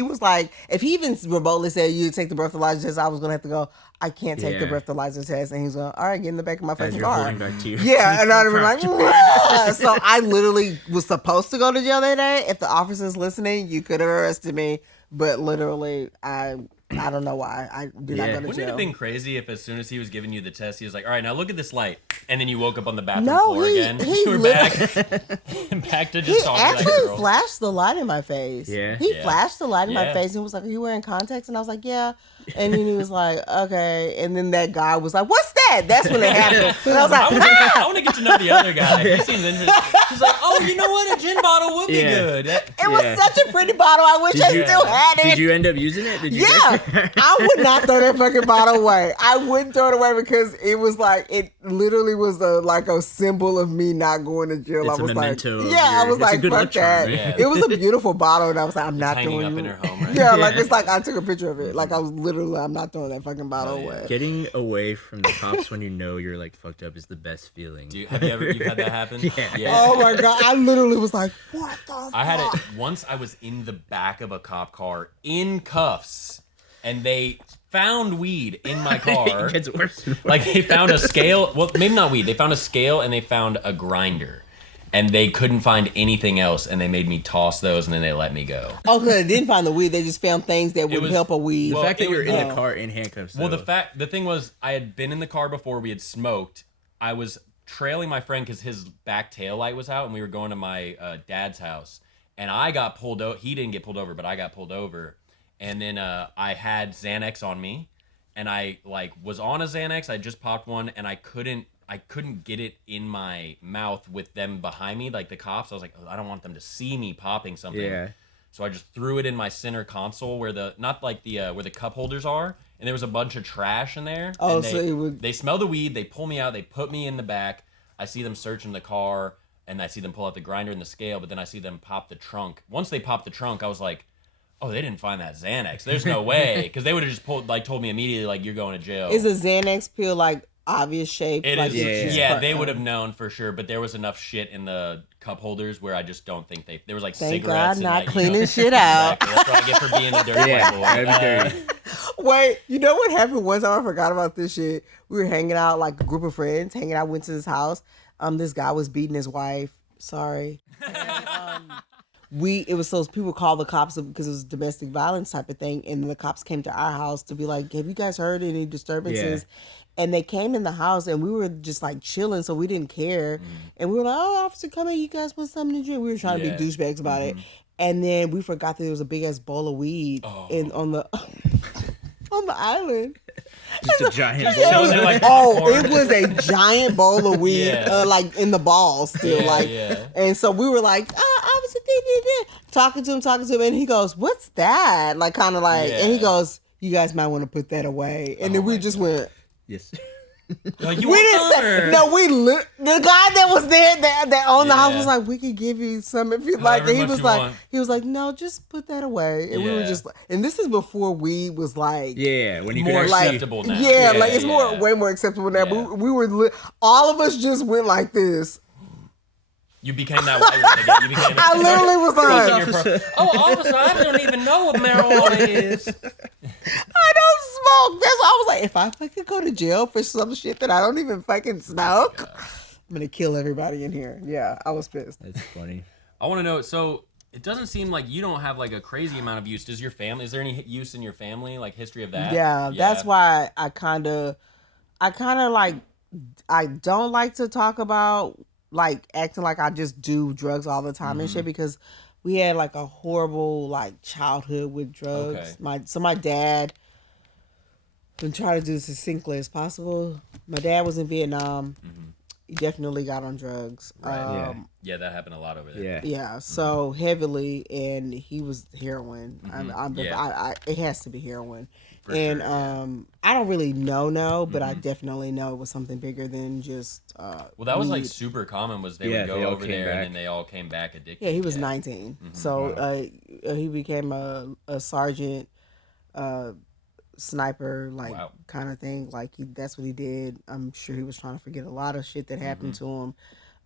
even remotely said you take the breathalyzer test, I was going to have to go, I can't take the Yeah. breathalyzer test. And he's going, all right, get in the back of my As fucking you're car. holding back to you. Yeah, and I'd have been like, "Wah!" So I literally was supposed to go to jail that day. If the officer's listening, you could have arrested me. but literally, I don't know why I did not go to Wouldn't it jail. have been crazy if as soon as he was giving you the test, he was like, all right, now look at this light. And then you woke up on the bathroom floor again. He You were back to just talking to that actually girl. flashed the light in my face. Yeah. He Yeah. flashed the light in my Yeah. face and was like, "Are you wearing contacts?" And I was like, "Yeah." And then he was like, "Okay." And then that guy was like, "What's that?" That's when it happened. And I was like, I want to get to know the other guy. He seems interesting. He's like, oh, you know what? A gin bottle would be Yeah. good. It was such a pretty bottle. I wish I you- still had it. Did you end up using it? Did you Yeah, I would not throw that fucking bottle away. I wouldn't throw it away because it was like it literally was a symbol of me not going to jail. It's I a was like, memento of yeah, I your- was it's a like, good fuck luck charm, that. right? Yeah. It was a beautiful bottle, and I was like, I'm not hanging throwing up you. in her home, right? Yeah, like it's like I took a picture of it. Like I was literally, I'm not throwing that fucking bottle away. Getting away from the cops when you know you're like fucked up is the best feeling. Have you ever had that happen? Yeah. Oh my god, I literally was like, what the fuck? I had it once. I was in the back of a cop car in cuffs, and they found weed in my car. It gets worse and worse. Like they found a scale. Well, maybe not weed. They found a scale and they found a grinder, and they couldn't find anything else. And they made me toss those, and then they let me go. Oh, because they didn't find the weed. They just found things that would was- help a weed. the well, fact that it you're was- in the car in handcuffs. Well, though. the thing was, I had been in the car before. We had smoked. I was trailing my friend because his back tail light was out, and we were going to my dad's house. And I got pulled over. He didn't get pulled over, but I got pulled over. And then I had Xanax on me, and I was on a Xanax. I just popped one, and I couldn't get it in my mouth with them behind me, like the cops. I was like, oh, I don't want them to see me popping something. Yeah. So I just threw it in my center console where where the cup holders are, and there was a bunch of trash in there. Oh, and so it would- they smell the weed. They pull me out. They put me in the back. I see them searching the car, and I see them pull out the grinder and the scale. But then I see them pop the trunk. Once they popped the trunk, I was like, oh, they didn't find that Xanax. There's no way, because they would have just told me immediately, like, you're going to jail. Is a Xanax pill like obvious shape? It like is, you just yeah, put- they would have known for sure, but there was enough shit in the cup holders where I just don't think there was like Thank cigarettes. God, not and, cleaning shit out. Exactly. That's what I get for being a dirty Yeah, white boy. that'd be dirty. Wait, you know what happened one time? I forgot about this shit. We were hanging out, like a group of friends hanging out, went to his house. This guy was beating his wife. Sorry. It was so people called the cops because it was domestic violence type of thing, and the cops came to our house to be like, have you guys heard any disturbances? And they came in the house, and we were just like chilling, so we didn't care. And we were like, oh, officer, come in, you guys want something to drink? We were trying to be douchebags about it. And then we forgot that there was a big ass bowl of weed on the on the island. Just a giant Shows bowl. it like Oh, popcorn. it was a giant bowl of weed, Yeah. like in the balls still, Yeah, like. yeah. And so we were like, officer, talking to him, and he goes, "What's that?" Like, kind of like, and he Yeah. goes, "You guys might want to put that away." And then we just went. Yes. Like, you We want didn't some, say or- no. The guy that was there that owned the house Yeah. was like, "We could give you some if you like." However And much you want. he was like, "No, just put that away." And we were Yeah. just, and this is before weed was like, Yeah, when you More could like- actually... acceptable now. yeah, Yeah, like it's yeah. way more acceptable now. Yeah. But we were all of us just went like this. You became that white one again. You became I literally was like, officer, I don't even know what marijuana is. I don't smoke. That's why I was like, if I fucking go to jail for some shit that I don't even fucking smoke, I'm gonna kill everybody in here. Yeah, I was pissed. That's funny. I want to know, so it doesn't seem like you don't have like a crazy amount of use. Does your family, is there any use in your family, like history of that? Yeah, that's why I kind of like, I don't like to talk about like acting like I just do drugs all the time and shit, because we had like a horrible like childhood with drugs. Okay. My dad, been trying to do this as succinctly as possible. My dad was in Vietnam. He definitely got on drugs. Right. Yeah, that happened a lot over there. Yeah. Yeah, so heavily, and he was heroin. It has to be heroin. For and sure, I don't really know, but I definitely know it was something bigger than just. Well, that was like weed. super common. Was they Yeah, would go they all over came there back. and then they all came back addicted. Yeah, he was 19, so he became a sergeant, sniper, like kind of thing. Like that's what he did. I'm sure he was trying to forget a lot of shit that happened to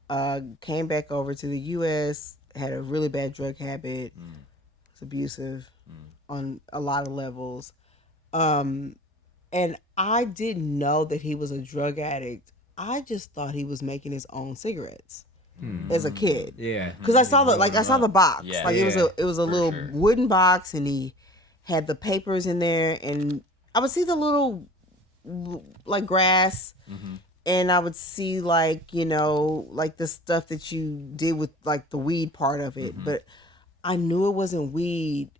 him. Came back over to the U.S. Had a really bad drug habit. Was abusive on a lot of levels. And I didn't know that he was a drug addict. I just thought he was making his own cigarettes as a kid. Yeah. Cause I saw the box. Yeah. Like it was a little sure. wooden box, and he had the papers in there, and I would see the little like grass, and I would see like like the stuff that you did with like the weed part of it, but I knew it wasn't weed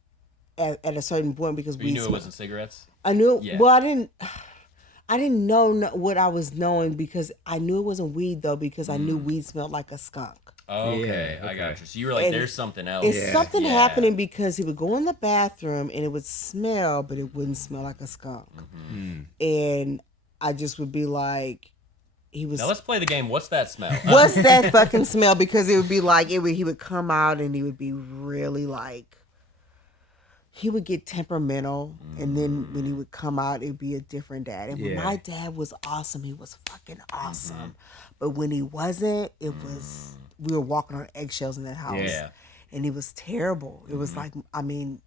at a certain point because But you knew it wasn't cigarettes. I knew. Yeah. Well, I didn't know what I was knowing because I knew it wasn't weed though because I knew weed smelled like a skunk. Okay, I got you. So you were like, "There's something else." It's something happening because he would go in the bathroom and it would smell, but it wouldn't smell like a skunk. And I just would be like, he was. Now let's play the game. What's that smell? What's that fucking smell? Because it would be like he would come out and he would be really like. He would get temperamental, and then when he would come out, it'd be a different dad. And when my dad was awesome, he was fucking awesome. But when he wasn't, it was we were walking on eggshells in that house. Yeah. And he was terrible. It was like, I mean,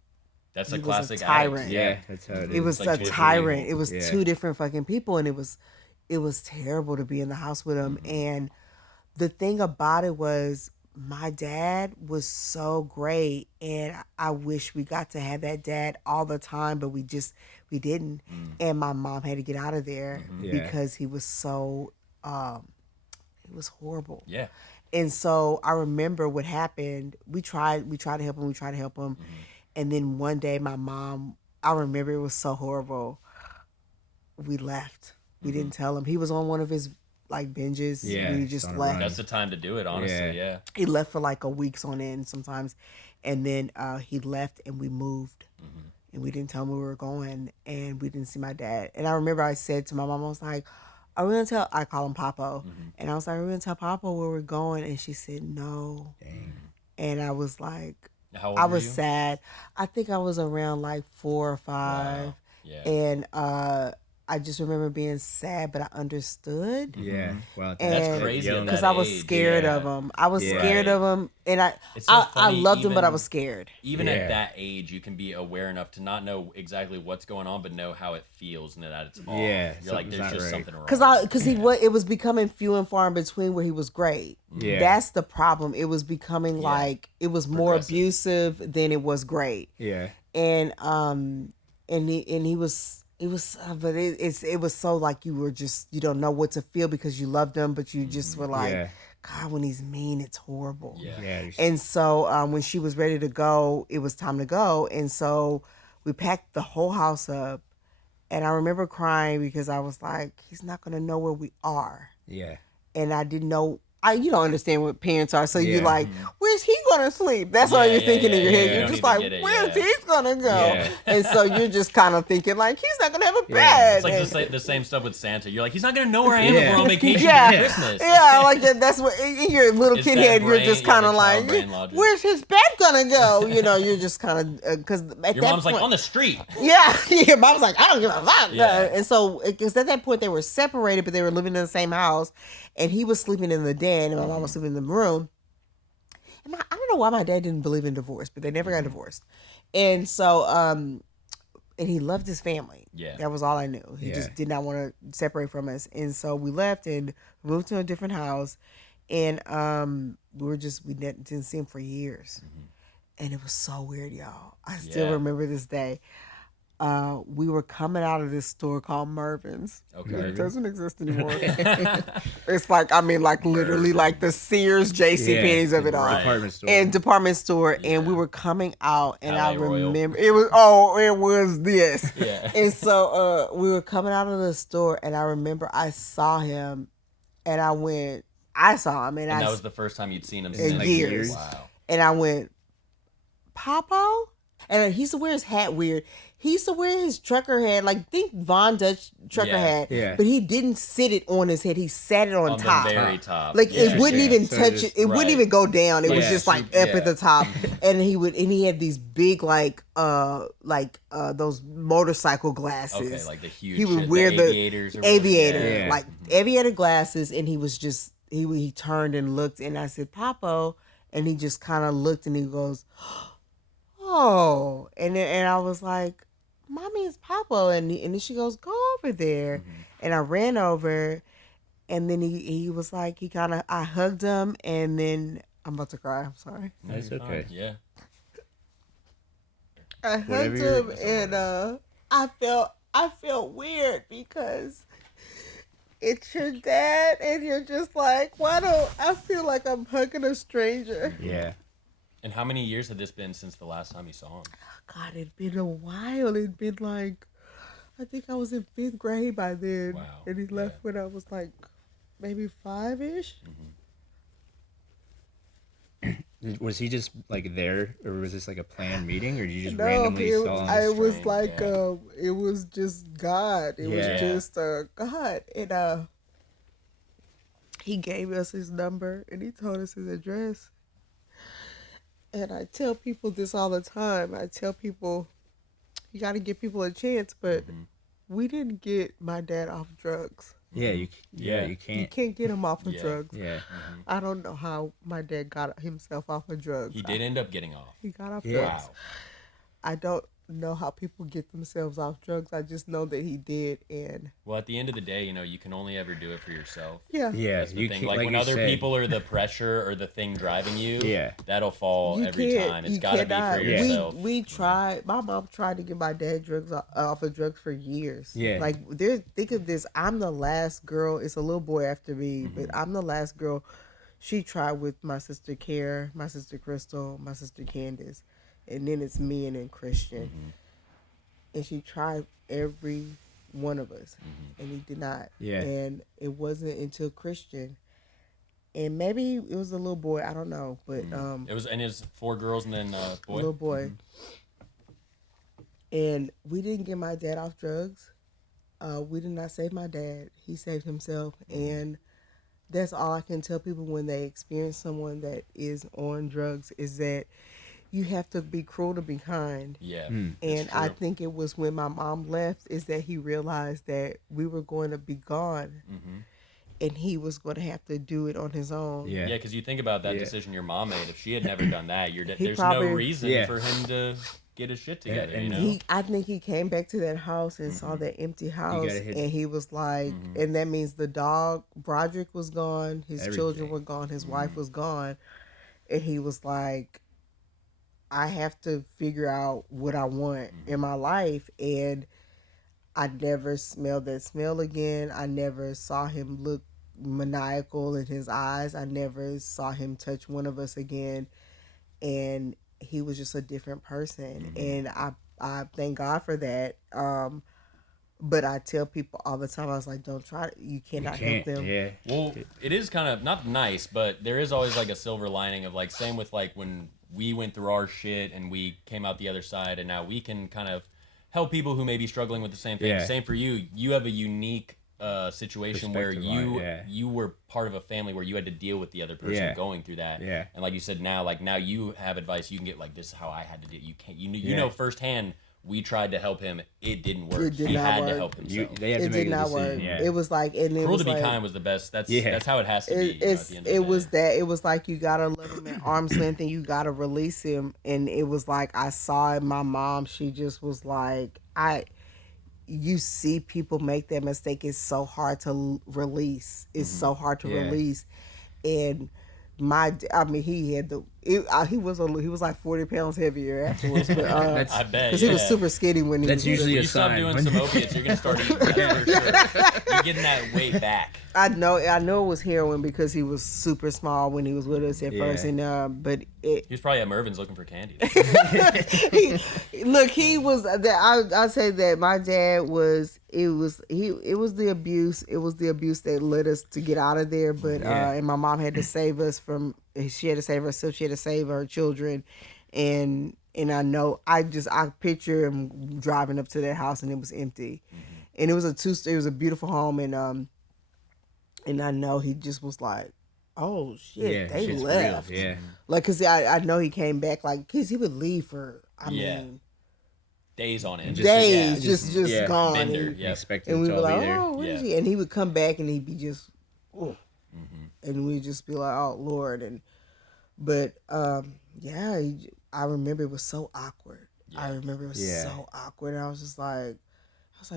That's he a was classic tyrant. addict. Yeah, that's how it is. It was like a two tyrant. people. It was two different fucking people, and it was terrible to be in the house with him. And the thing about it was, my dad was so great, and I wish we got to have that dad all the time, but we didn't. And my mom had to get out of there because he was so it was horrible. Yeah. And so I remember what happened. We tried to help him. And then one day my mom, I remember it was so horrible. We left. We didn't tell him. He was on one of his like binges. Yeah, We just on a left. run. That's the time to do it, honestly. Yeah. He left for like a week's on end sometimes. And then he left and we moved. And we didn't tell him where we were going. And we didn't see my dad. And I remember I said to my mom, I was like, are we going to tell, I call him Papo. And I was like, are we going to tell Papo where we're going? And she said, no. Dang. And I was like, How old I were was you? sad. I think I was around like 4 or 5. Wow. Yeah. And I just remember being sad, but I understood. Yeah. Wow. And crazy at because that I was age, scared yeah. of him. I was Yeah. scared of him. And It's so I funny, loved him, but I even- was scared. Even Yeah. at that age, you can be aware enough to not know exactly what's going on, but know how it feels and that it's off. Yeah, You're like, something's there's not just right. something wrong. Because it was becoming few and far in between where he was great. Yeah. That's the problem. It was becoming like it was more Progressive. abusive than it was great. Yeah. And he was but it was so like you were just you don't know what to feel because you loved him, but you just were like, Yeah. God, when he's mean, it's horrible. Yeah. Yeah. And so when she was ready to go, it was time to go. And so we packed the whole house up. And I remember crying because I was like, he's not going to know where we are. Yeah. And I didn't know. You don't understand what parents are. So you're Yeah. like, where's he going to sleep? That's all you're thinking in your head. You You're don't just even like, get it, where's yeah. he going to go? Yeah. And so you're just kind of thinking like, he's not going to have a Yeah. bed. It's like And- the same stuff with Santa. You're like, he's not going to know where I am Yeah. if we're on vacation Yeah. for Christmas. Yeah, like that's what in your little It's kid that head, you're brain, just yeah, kind the of child like, brain logic. where's his bed gonna go? You're just kind of because at Your that mom's point, like, on the street. yeah, mom's like, I don't give a fuck. Yeah. And so because at that point they were separated, but they were living in the same house, and he was sleeping in the den, and my mom was sleeping in the room. And I don't know why my dad didn't believe in divorce, but they never got divorced, and so and he loved his family. Yeah. That was all I knew. He Yeah. just did not want to separate from us. And so we left and moved to a different house. And we didn't see him for years. And it was so weird, y'all. I still Yeah. remember this day. We were coming out of this store called Mervin's. Okay. It doesn't exist anymore. It's like, literally like the Sears, JCPenney's of it all. Department store. And department store, and we were coming out, and I LA Royal. remember it was this. Yeah. And so we were coming out of the store, and I remember I saw him, and I saw him, and And that was the first time you'd seen him in since. years. Wow. and I went, Papo? And he used to wear his hat weird. He used to wear his trucker hat, like think Von Dutch trucker Yeah. hat, Yeah. but he didn't sit it on his head. He sat it on top. the very top. Like Yeah. it wouldn't Yeah. even So touch just- it. It wouldn't right. even go down. It was Yeah. just like Yeah. up at the top. And he had these big those motorcycle glasses. Okay, like the huge He would shit, wear the aviators or whatever. aviator, Yeah. like aviator glasses, and he was just he turned and looked, and I said, Papo, and he just kind of looked, and he goes, oh, and I was like, Mommy, it's Papo, and then she goes, go over there, and I ran over, and then he was like, I hugged him, and then I'm about to cry. I'm sorry. That's okay. Yeah. I hugged him, and I felt weird because it's your dad, and you're just like, why don't I feel like I'm hugging a stranger? Yeah. And how many years had this been since the last time you saw him? God, it'd been a while. It'd been like, I think I was in 5th grade by then. Wow. And he left when I was like maybe 5-ish. Was he just like there, or was this like a planned meeting, or did you just No, randomly saw him? it was strange, like yeah. it was just God. It was just God. And he gave us his number and he told us his address. And I tell people this all the time. I tell people, you got to give people a chance, but we didn't get my dad off drugs. Yeah, you can't. You can't get him off of drugs. Yeah. I don't know how my dad got himself off of drugs. He did end up getting off. He got off Yeah. drugs. Wow. I don't know how people get themselves off drugs. I just know that he did, and Well, at the end of the day, you can only ever do it for yourself. yeah, That's the thing. Like when other people are the pressure or the thing driving you, that'll fall every time. It's got to be for yourself. We tried. My mom tried to get my dad drugs off of drugs for years. Yeah. Like think of this. I'm the last girl. It's a little boy after me, but I'm the last girl. She tried with my sister Kara, my sister Crystal, my sister Candace, and then it's me and then Christian. And she tried every one of us, and he did not. Yeah. And it wasn't until Christian, and maybe it was a little boy. I don't know, but It was, and it's 4 girls and then boy. little boy. And we didn't get my dad off drugs. We did not save my dad. He saved himself, and that's all I can tell people when they experience someone that is on drugs is that you have to be cruel to be kind. Yeah. And I think it was when my mom left is that he realized that we were going to be gone, and he was going to have to do it on his own. Yeah, because you think about that decision your mom made. If she had never done that, there's probably, no reason for him to get his shit together. and I think he came back to that house and saw that empty house, and he was like, and that means the dog Broderick was gone, his children were gone, his wife was gone, and he was like, I have to figure out what I want in my life. And I never smelled that smell again. I never saw him look maniacal in his eyes. I never saw him touch one of us again. And he was just a different person. And I thank God for that. But I tell people all the time, I was like, don't try it. You cannot help them. Yeah. Well, it is kind of not nice, but there is always like a silver lining of like, same with like when we went through our shit and we came out the other side, and now we can kind of help people who may be struggling with the same thing. Yeah. Same for you. You have a unique situation where you were part of a family where you had to deal with the other person going through that. Yeah. And like you said, now you have advice you can get, like, this is how I had to do it. You can't, you know firsthand. We tried to help him. It didn't work. He had to help himself. They had to It make did a not decision. work. Yeah. It was like, and it Cruel was to be like, kind was the best. That's how it has to be. It was like you gotta let him at arm's length and you gotta release him. And it was like I saw it. My mom, she just was like, you see people make that mistake. It's so hard to release. It's so hard to release. And he had he was like 40 pounds heavier afterwards. But, I bet. Because he was super skinny when he was usually You a stop sign. doing some opiates, you're gonna start eating. That's for sure. You're getting that weight back. I know it was heroin because he was super small when he was with us at first, and but He was probably at Mervin's looking for candy. he was. I say that my dad was. It was the abuse. It was the abuse that led us to get out of there. But and my mom had to save us from. She had to save herself. She had to save her children, and I know I picture him driving up to that house and it was empty, and it was it was a beautiful home, and I know he just was like, oh shit, they left. Real. Yeah. Like, cause I know he came back, like, cause he would leave for, I mean, days on end. just gone. Bender, And we were like, there. oh, where is he? And he would come back and he'd be just, and we'd just be like, oh Lord. But I remember it was so awkward. I remember it was so awkward. And I was like,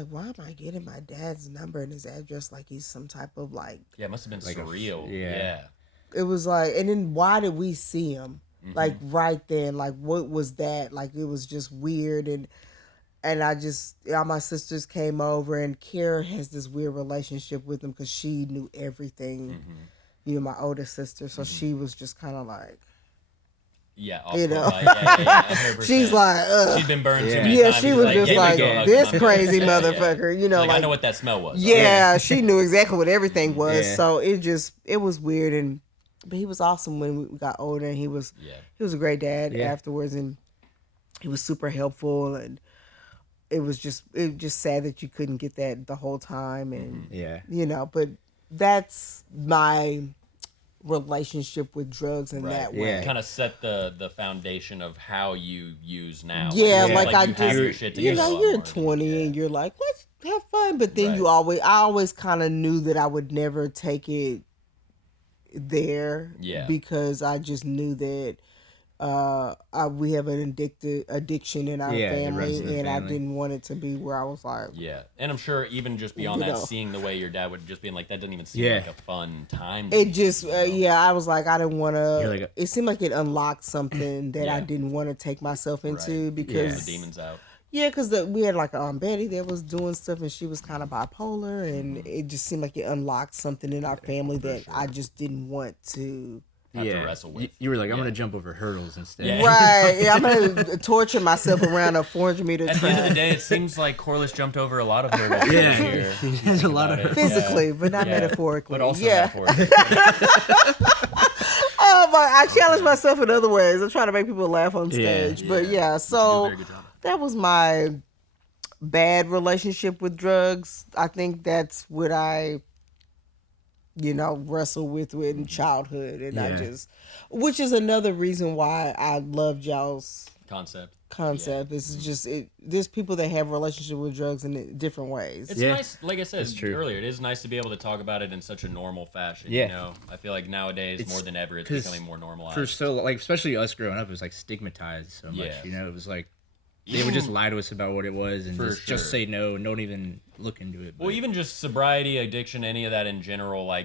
why am I getting my dad's number and his address like he's some type of like... Yeah, it must have been like surreal. Yeah. It was like, and then why did we see him? Like right then, like what was that? Like it was just weird, and all my sisters came over, and Kara has this weird relationship with them because she knew everything. You know, my older sister, so she was just kind of like. Yeah, you know, yeah, 100%. She's like, ugh. She's been burned too many Yeah, times. she She's was like, just "Here we like, go, this Mom." crazy Yeah, motherfucker, you know, She's like, I like, know what that smell was. yeah, she knew exactly what everything was. Yeah. So it was weird, but he was awesome when we got older, and he was a great dad afterwards, and he was super helpful, and it was just sad that you couldn't get that the whole time, and you know, but that's my relationship with drugs in that way. Kind of set the foundation of how you use now. Yeah, like I you have your just, shit you together know, a lot you're more. 20 and you're like, let's have fun. But then I always kind of knew that I would never take it there. Yeah. Because I just knew that we have an addiction in our family, and I didn't want it to be where I was like, and I'm sure even just beyond that, seeing the way your dad would just being like, that doesn't even seem like a fun time. It just, I was like, I didn't want to. It seemed like it unlocked something that I didn't want to take myself into because the demons out. Yeah, because we had like Aunt Betty that was doing stuff, and she was kind of bipolar, and it just seemed like it unlocked something in our family that I just didn't want to. Have to wrestle with. You were like, I'm gonna jump over hurdles instead. Yeah. Right. Yeah, I'm gonna torture myself around a 400-meter track. At the end of the day, it seems like Corliss jumped over a lot of hurdles. Yeah, there's a lot of physically, but not metaphorically. But also metaphorically. Oh my! I challenge myself in other ways. I'm trying to make people laugh on stage, but so that was my bad relationship with drugs. I think that's what I wrestle with in childhood, and I just, which is another reason why I loved y'all's concept. This is just there's people that have a relationship with drugs in different ways. It's nice, like I said earlier, it is nice to be able to talk about it in such a normal fashion. You know, I feel like nowadays more than ever it's becoming more normalized. For especially us growing up, it was like stigmatized so much. You know, it was like they would just lie to us about what it was and just say no and don't even look into it. Well, even just sobriety, addiction, any of that in general, I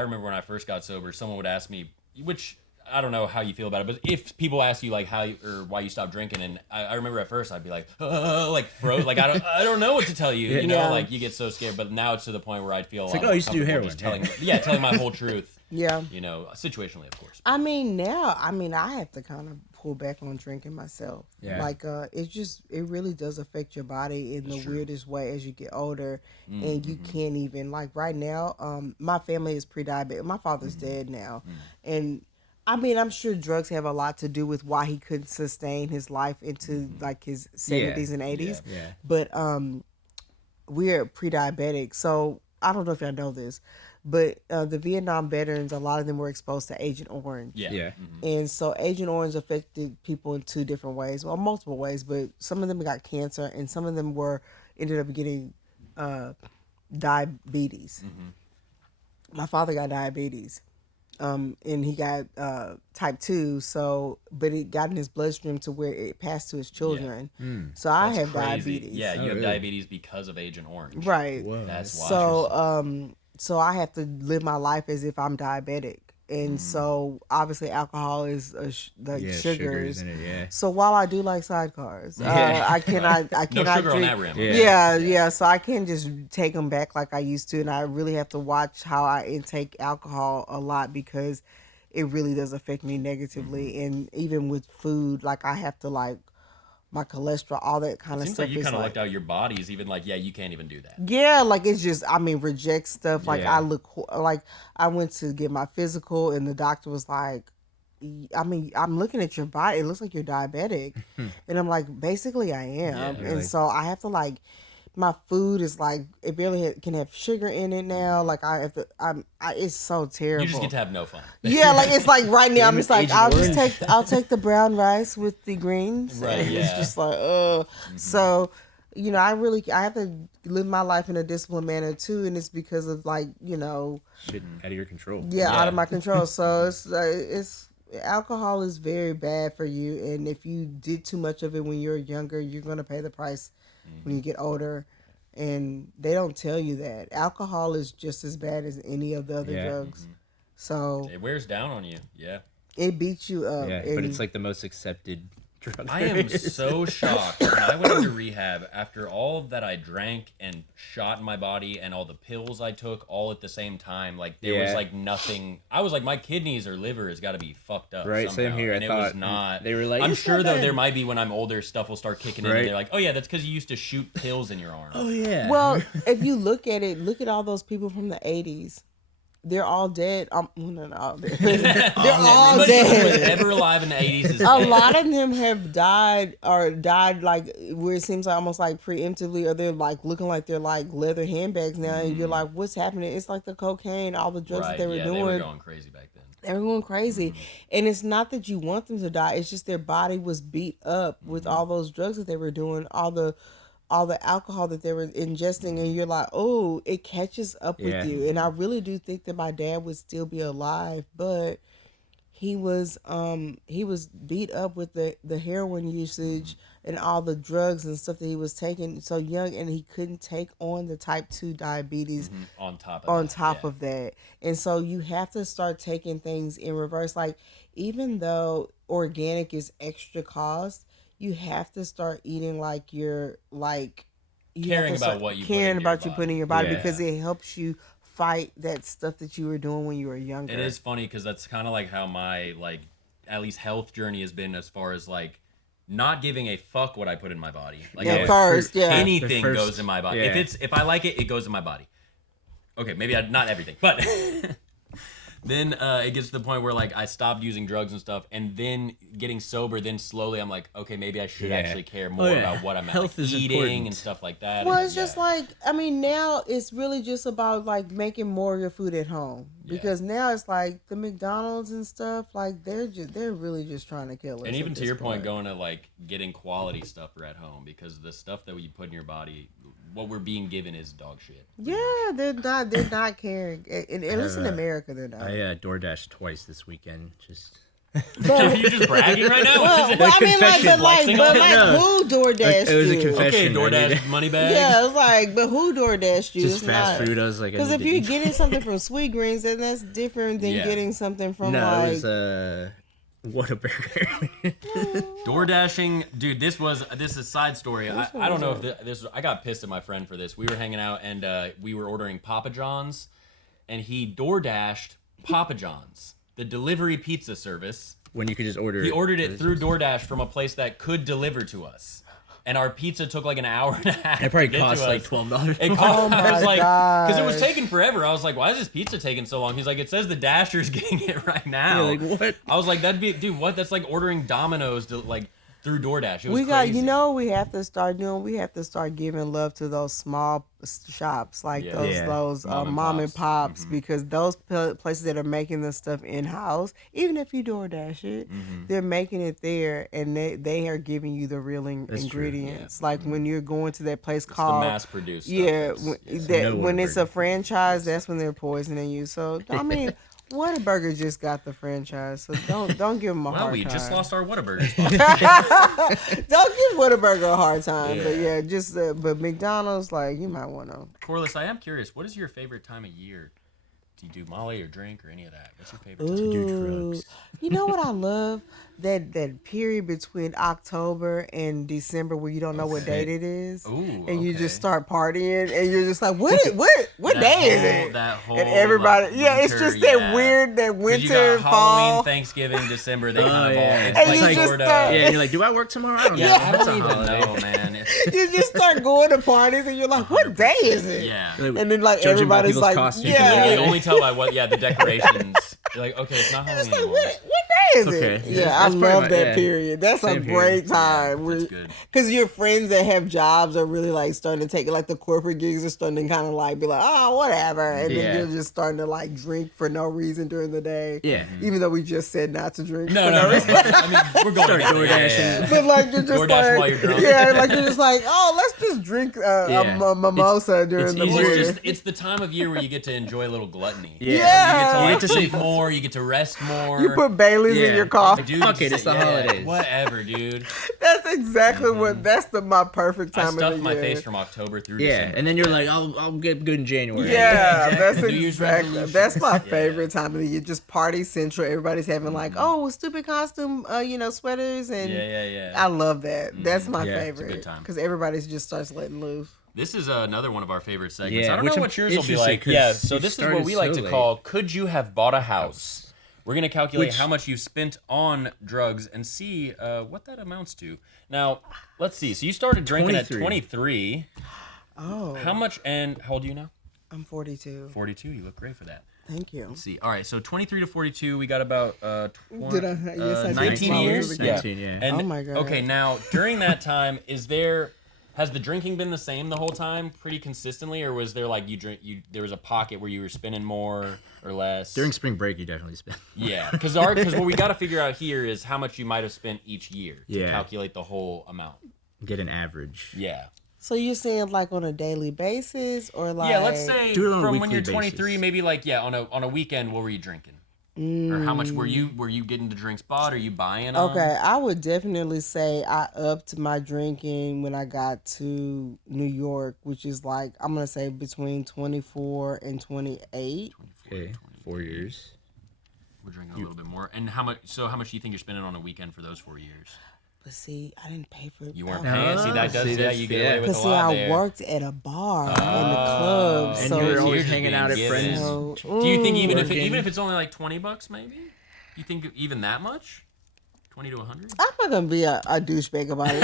remember when I first got sober, someone would ask me, which I don't know how you feel about it, but if people ask you like or why you stopped drinking, and I remember at first I'd be like, froze, like I don't know what to tell you, you know, like you get so scared. But now it's to the point where I feel like, oh, you used to do heroin, telling my whole truth. Yeah, you know, situationally, of course. I mean, now, I have to kind of pull back on drinking myself. Yeah, like it really does affect your body in the weirdest way as you get older, and you can't even right now. My family is pre-diabetic. My father's dead now, and I'm sure drugs have a lot to do with why he couldn't sustain his life into his 70s and 80s. Yeah. But we're pre-diabetic, so I don't know if y'all know this, but the Vietnam veterans, a lot of them were exposed to Agent Orange. Yeah. And so Agent Orange affected people in two different ways, well, multiple ways, but some of them got cancer, and some of them ended up getting diabetes. My father got diabetes. And he got type 2, but it got in his bloodstream to where it passed to his children. So I have diabetes. Yeah, you have diabetes because of Agent Orange. Right. Whoa. That's why. So I have to live my life as if I'm diabetic. And so obviously alcohol is sugars in it, So while I do like sidecars, I cannot no sugar drink. On that rim. Yeah. So I can't just take them back like I used to, and I really have to watch how I intake alcohol a lot because it really does affect me negatively. And even with food, I have to my cholesterol, all that kind of Seems stuff. Like you kind of looked out your body is even you can't even do that. Yeah, it's just reject stuff. I look I went to get my physical, and the doctor was like, I'm looking at your body. It looks like you're diabetic, and I'm like, basically I am, and so I have to my food is it barely can have sugar in it now. I have to. It's so terrible. You just get to have no fun. Yeah, it's right now. I'm just I'll take the brown rice with the greens. Right. And it's just So, I have to live my life in a disciplined manner too, and it's because of shit out of your control. Yeah, out of my control. So it's alcohol is very bad for you, and if you did too much of it when you're younger, you're gonna pay the price when you get older, and they don't tell you that alcohol is just as bad as any of the other drugs. So it wears down on you. Yeah. It beats you up. Yeah, but it's like the most accepted drug. I am so shocked when I went into rehab after all that I drank and shot in my body and all the pills I took all at the same time. Like there was like nothing. I was like, my kidneys or liver has got to be fucked up. Right, somehow. same here. And I it thought was not. they were like, I'm sure though bad. there might be when I'm older stuff will start kicking in. And they're like, oh yeah, that's because you used to shoot pills in your arm. Oh yeah. Well, if you look at it, look at all those people from the 80s. They're all dead. Well, they're not all dead. They're all Everybody who was dead. ever alive in the 80s is A dead. lot of them have died like where it seems like almost like preemptively, or they're like looking like they're like leather handbags now, and you're like, what's happening? It's like the cocaine, all the drugs that they were doing. They were going crazy back then. They were going crazy. And it's not that you want them to die. It's just their body was beat up with all those drugs that they were doing, all the alcohol that they were ingesting, and you're like, oh, it catches up with you. And I really do think that my dad would still be alive, but he was beat up with the heroin usage and all the drugs and stuff that he was taking so young, and he couldn't take on the type 2 diabetes on top of that. And so you have to start taking things in reverse. Like, even though organic is extra cost, you have to start eating like you're like caring about what you put in your body, Yeah. because it helps you fight that stuff that you were doing when you were younger. It is funny because that's kind of like how my like at least health journey has been, as far as like not giving a fuck what I put in my body. Like anything goes in my body. Yeah. If I like it, it goes in my body. Okay, maybe not everything, but then it gets to the point where like I stopped using drugs and stuff, and then getting sober. Then slowly I'm like, okay, maybe I should actually care more about what I'm Health is eating important. and stuff like that. Well, and, it's just like, I mean, now it's really just about like making more of your food at home, because now it's like the McDonald's and stuff, like they're really just trying to kill us. And even to your point, going to like getting quality stuff for at home, because the stuff that you put in your body, what we're being given is dog shit. Yeah, they're not caring. And at least in America, they're not. I DoorDashed twice this weekend. Just Are you just bragging right now? Well, I mean, No. who DoorDashed it was a you? confession. Okay, DoorDash money bag. Yeah, it's like, but who DoorDashed you? Just It's fast not. food. I was like, Because if you're getting something from Sweet Greens, then that's different than getting something from it like. was Whataburger. Door dashing, dude. This is a side story. I don't know if this. I got pissed at my friend for this. We were hanging out and we were ordering Papa John's, and he door dashed Papa John's, the delivery pizza service. When you could just order. He ordered it through DoorDash from a place that could deliver to us. And our pizza took like an hour and a half. It probably to get cost to like us. $12. It cost, my I was like, because it gosh. was taking forever. I was like, why is this pizza taking so long? He's like, it says the Dasher's getting it right now. You're like, what? I was like, that'd be, dude, what? That's like ordering Domino's like through DoorDash. It was We got, crazy. we have to start doing. We have to start giving love to those small shops, like those mom and pops, because those places that are making this stuff in house, even if you DoorDash it, they're making it there, and they are giving you the real ingredients. Like when you're going to that place called the mass produced. when it's a franchise, that's when they're poisoning you. So I mean. Whataburger just got the franchise, so don't give them a hard time. Well, we just lost our Whataburger. Don't give Whataburger a hard time, but but McDonald's, like, you might want to. Corliss, I am curious. What is your favorite time of year? Do you do Molly or drink or any of that? What's your favorite time? To do drugs. You know what I love? That period between October and December where you don't know what date it is, and you just start partying, and you're just like, what day is it? That whole And everybody, it's winter, just that weird, that 'Cause winter, you got fall. Halloween, Thanksgiving, December. They kind of all. It's And like you just Florida. start- Yeah, and you're like, do I work tomorrow? I don't know. I That's don't a even holiday. know, man. You just start going to parties, and you're like, what day is it? Yeah. And then like Judging by everybody's people's like, costumes. You can yeah. literally only tell by the decorations. You're like, okay, it's not Halloween It's like, anymore. what day is Okay. it? Yeah, Yeah, I that's pretty love much- that yeah. period. That's a Same here. great time. That's good. Because your friends that have jobs are really like starting to take it, like the corporate gigs are starting to kind of like be like, oh, whatever. And then Yeah. you're just starting to like drink for no reason during the day. Yeah. Even though we just said not to drink. No. I mean, we're going Start together. DoorDashing. But like you're just DoorDash while like, you're drunk. yeah, like you're just like, oh, let's just drink a mimosa during the easier. morning. It's the time of year where you get to enjoy a little gluttony. Yeah. Yeah. You You get to get to eat say more more. You get to rest more. You put Baileys in your coffee. Dude, Fuck it, it's the holidays. Whatever, dude. That's exactly what. That's my perfect time of the year. I stuff my face from October through December. And then you're like, I'll get good in January. Yeah, exactly. that's exactly. That's my favorite time of the year. Just party central. Everybody's having like, stupid costume, sweaters and. Yeah. I love that. That's my favorite. It's a good time. Because everybody just starts letting loose. This is another one of our favorite segments. Yeah, I don't know what yours will be like. Yeah, so this is what we like to call, could you have bought a house? We're going to calculate how much you've spent on drugs and see what that amounts to. Now, let's see. So you started drinking at 23. Oh. How much, and how old are you now? I'm 42. 42, you look great for that. Thank you. Let's see. All right, so 23 to 42, we got about 19 years. 19, yeah. And, oh my God. Okay, now, during that time, has the drinking been the same the whole time, pretty consistently, or was there like there was a pocket where you were spending more or less? During spring break, you definitely spend. Yeah, because what we got to figure out here is how much you might have spent each year to calculate the whole amount. Get an average. Yeah. So you're saying like on a daily basis, or like? Yeah, let's say do it on a from when weekly you're 23, basis. maybe like on a weekend, what were you drinking? Or how much were you getting the drinks bought? Are you buying them? Okay, I would definitely say I upped my drinking when I got to New York, which is like, I'm going to say between 24 and 28. Okay, 4 years. We're drinking a little bit more. And how much do you think you're spending on a weekend for those 4 years? But see, I didn't pay for it. You weren't paying. See, that does. Yeah, you get away with a see, lot I there. worked at a bar in the club, And so you were you're always just hanging being out at given. friends. Do you think even if it's only like $20, maybe? You think even that much? 20 to 100? I'm not gonna be a douchebag about it.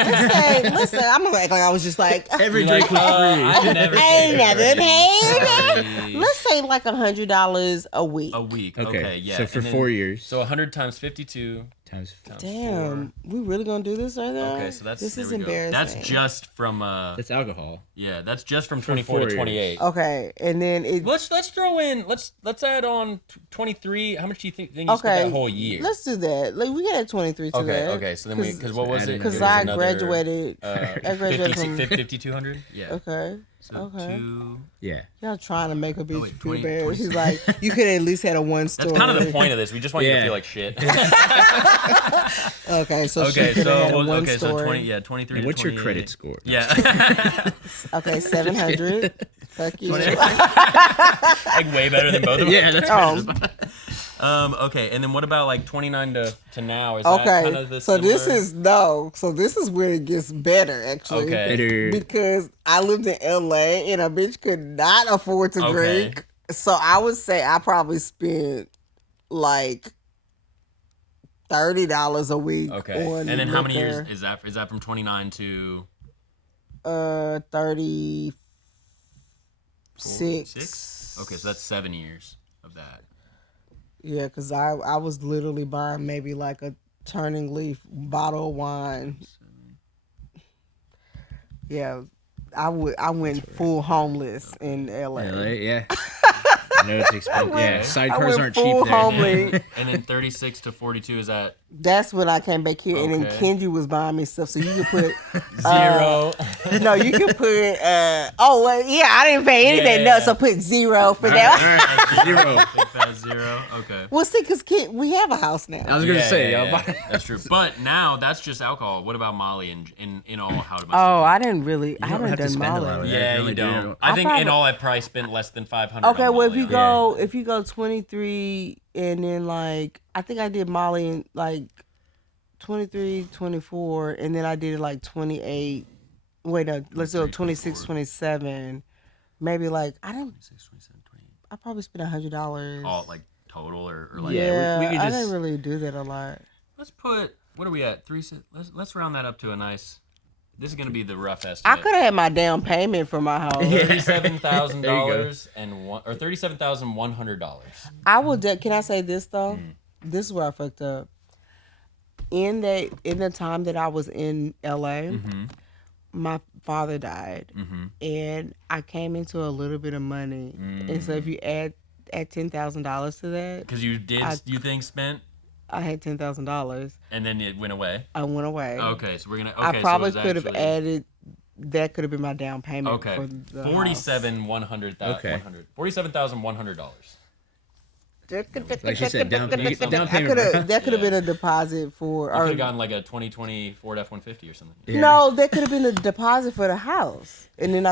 Let's say I'm gonna act like I was just like Every drink was free. I never paid. Let's say like $100 a week. A week. Okay, yeah. So for 4 years. So 100 times 52 times Damn, we really gonna do this right now? Okay, so this is there we go. embarrassing. That's just from That's alcohol. yeah, that's just from 24 to 28. Okay, and then Let's throw in let's add on 23. How much do you think you spent that whole year? Let's do that. Like we get at 23 today. Okay. So then because what was it? Because I graduated. I graduated from 5200. Yeah. Okay. So Okay. Yeah. Y'all trying to make a bitch feel 20, bad. 26. He's like, you could at least had a one story. That's kind of the point of this. We just want you to feel like shit. Okay, so she okay, could have had a one so story. 23. And to what's your 28. credit score? Yeah. Okay, 700. Fuck you. Like way better than both of us. Yeah, that's Okay, and then what about like 29 to now? Is that kind of the so this similar? this is where it gets better actually. Okay. better. Because I lived in LA and a bitch could not afford to drink. So I would say I probably spent like $30 a week. Okay. On And then how many liquor. years is that? Is that from 29 to 36. Okay, so that's 7 years of that. Yeah, because I was literally buying maybe like a turning leaf bottle of wine. Yeah, I went full homeless in LA. Yeah. I know it's expensive. Yeah, sidecars aren't cheap full there. homely. And then 36 to 42 is that That's when I came back here, and then Okay. Kenji was buying me stuff. So you could put 0. no, you can put. Oh, well, yeah, I didn't pay anything. Yeah. No, so put 0 for that. All right, 0. Big fat 0. Okay. Well, see, because we have a house now. I was gonna say, that's true. But now that's just alcohol. What about Molly in all? How much? Oh, I didn't really. I don't haven't have to done spend a lot Molly. with Yeah, really you do. don't. I think in all I probably spent less than 500. Okay, on well, Molly. if you go 23 and then like I think I did Molly in like 23, 24, and then I did it like 28. Wait, no, let's do 26, 27. Maybe like I don't. 26, 27, 28. I probably spent $100. All like total or like Yeah, we could I just- didn't really do that a lot. Let's put. What are we at? Let's round that up to a nice. This is gonna be the rough I estimate. could have had my down payment for my house. $37,000 or $37,100. I would. Can I say this though? This is where I fucked up. In the time that I was in LA, my father died, and I came into a little bit of money. And so if you add $10,000 to that, Because you think spent, I had $10,000. and then it went away. I went away. Okay, so we're gonna. Okay, I probably so it was could have actually- added. That could have been my down payment. Okay, for the $47,100. Okay. $47,100. Like she said, down payment. That could have been a deposit for. You could have gotten like a 2020 Ford F-150 or something. Yeah. No, that could have been a deposit for the house, and then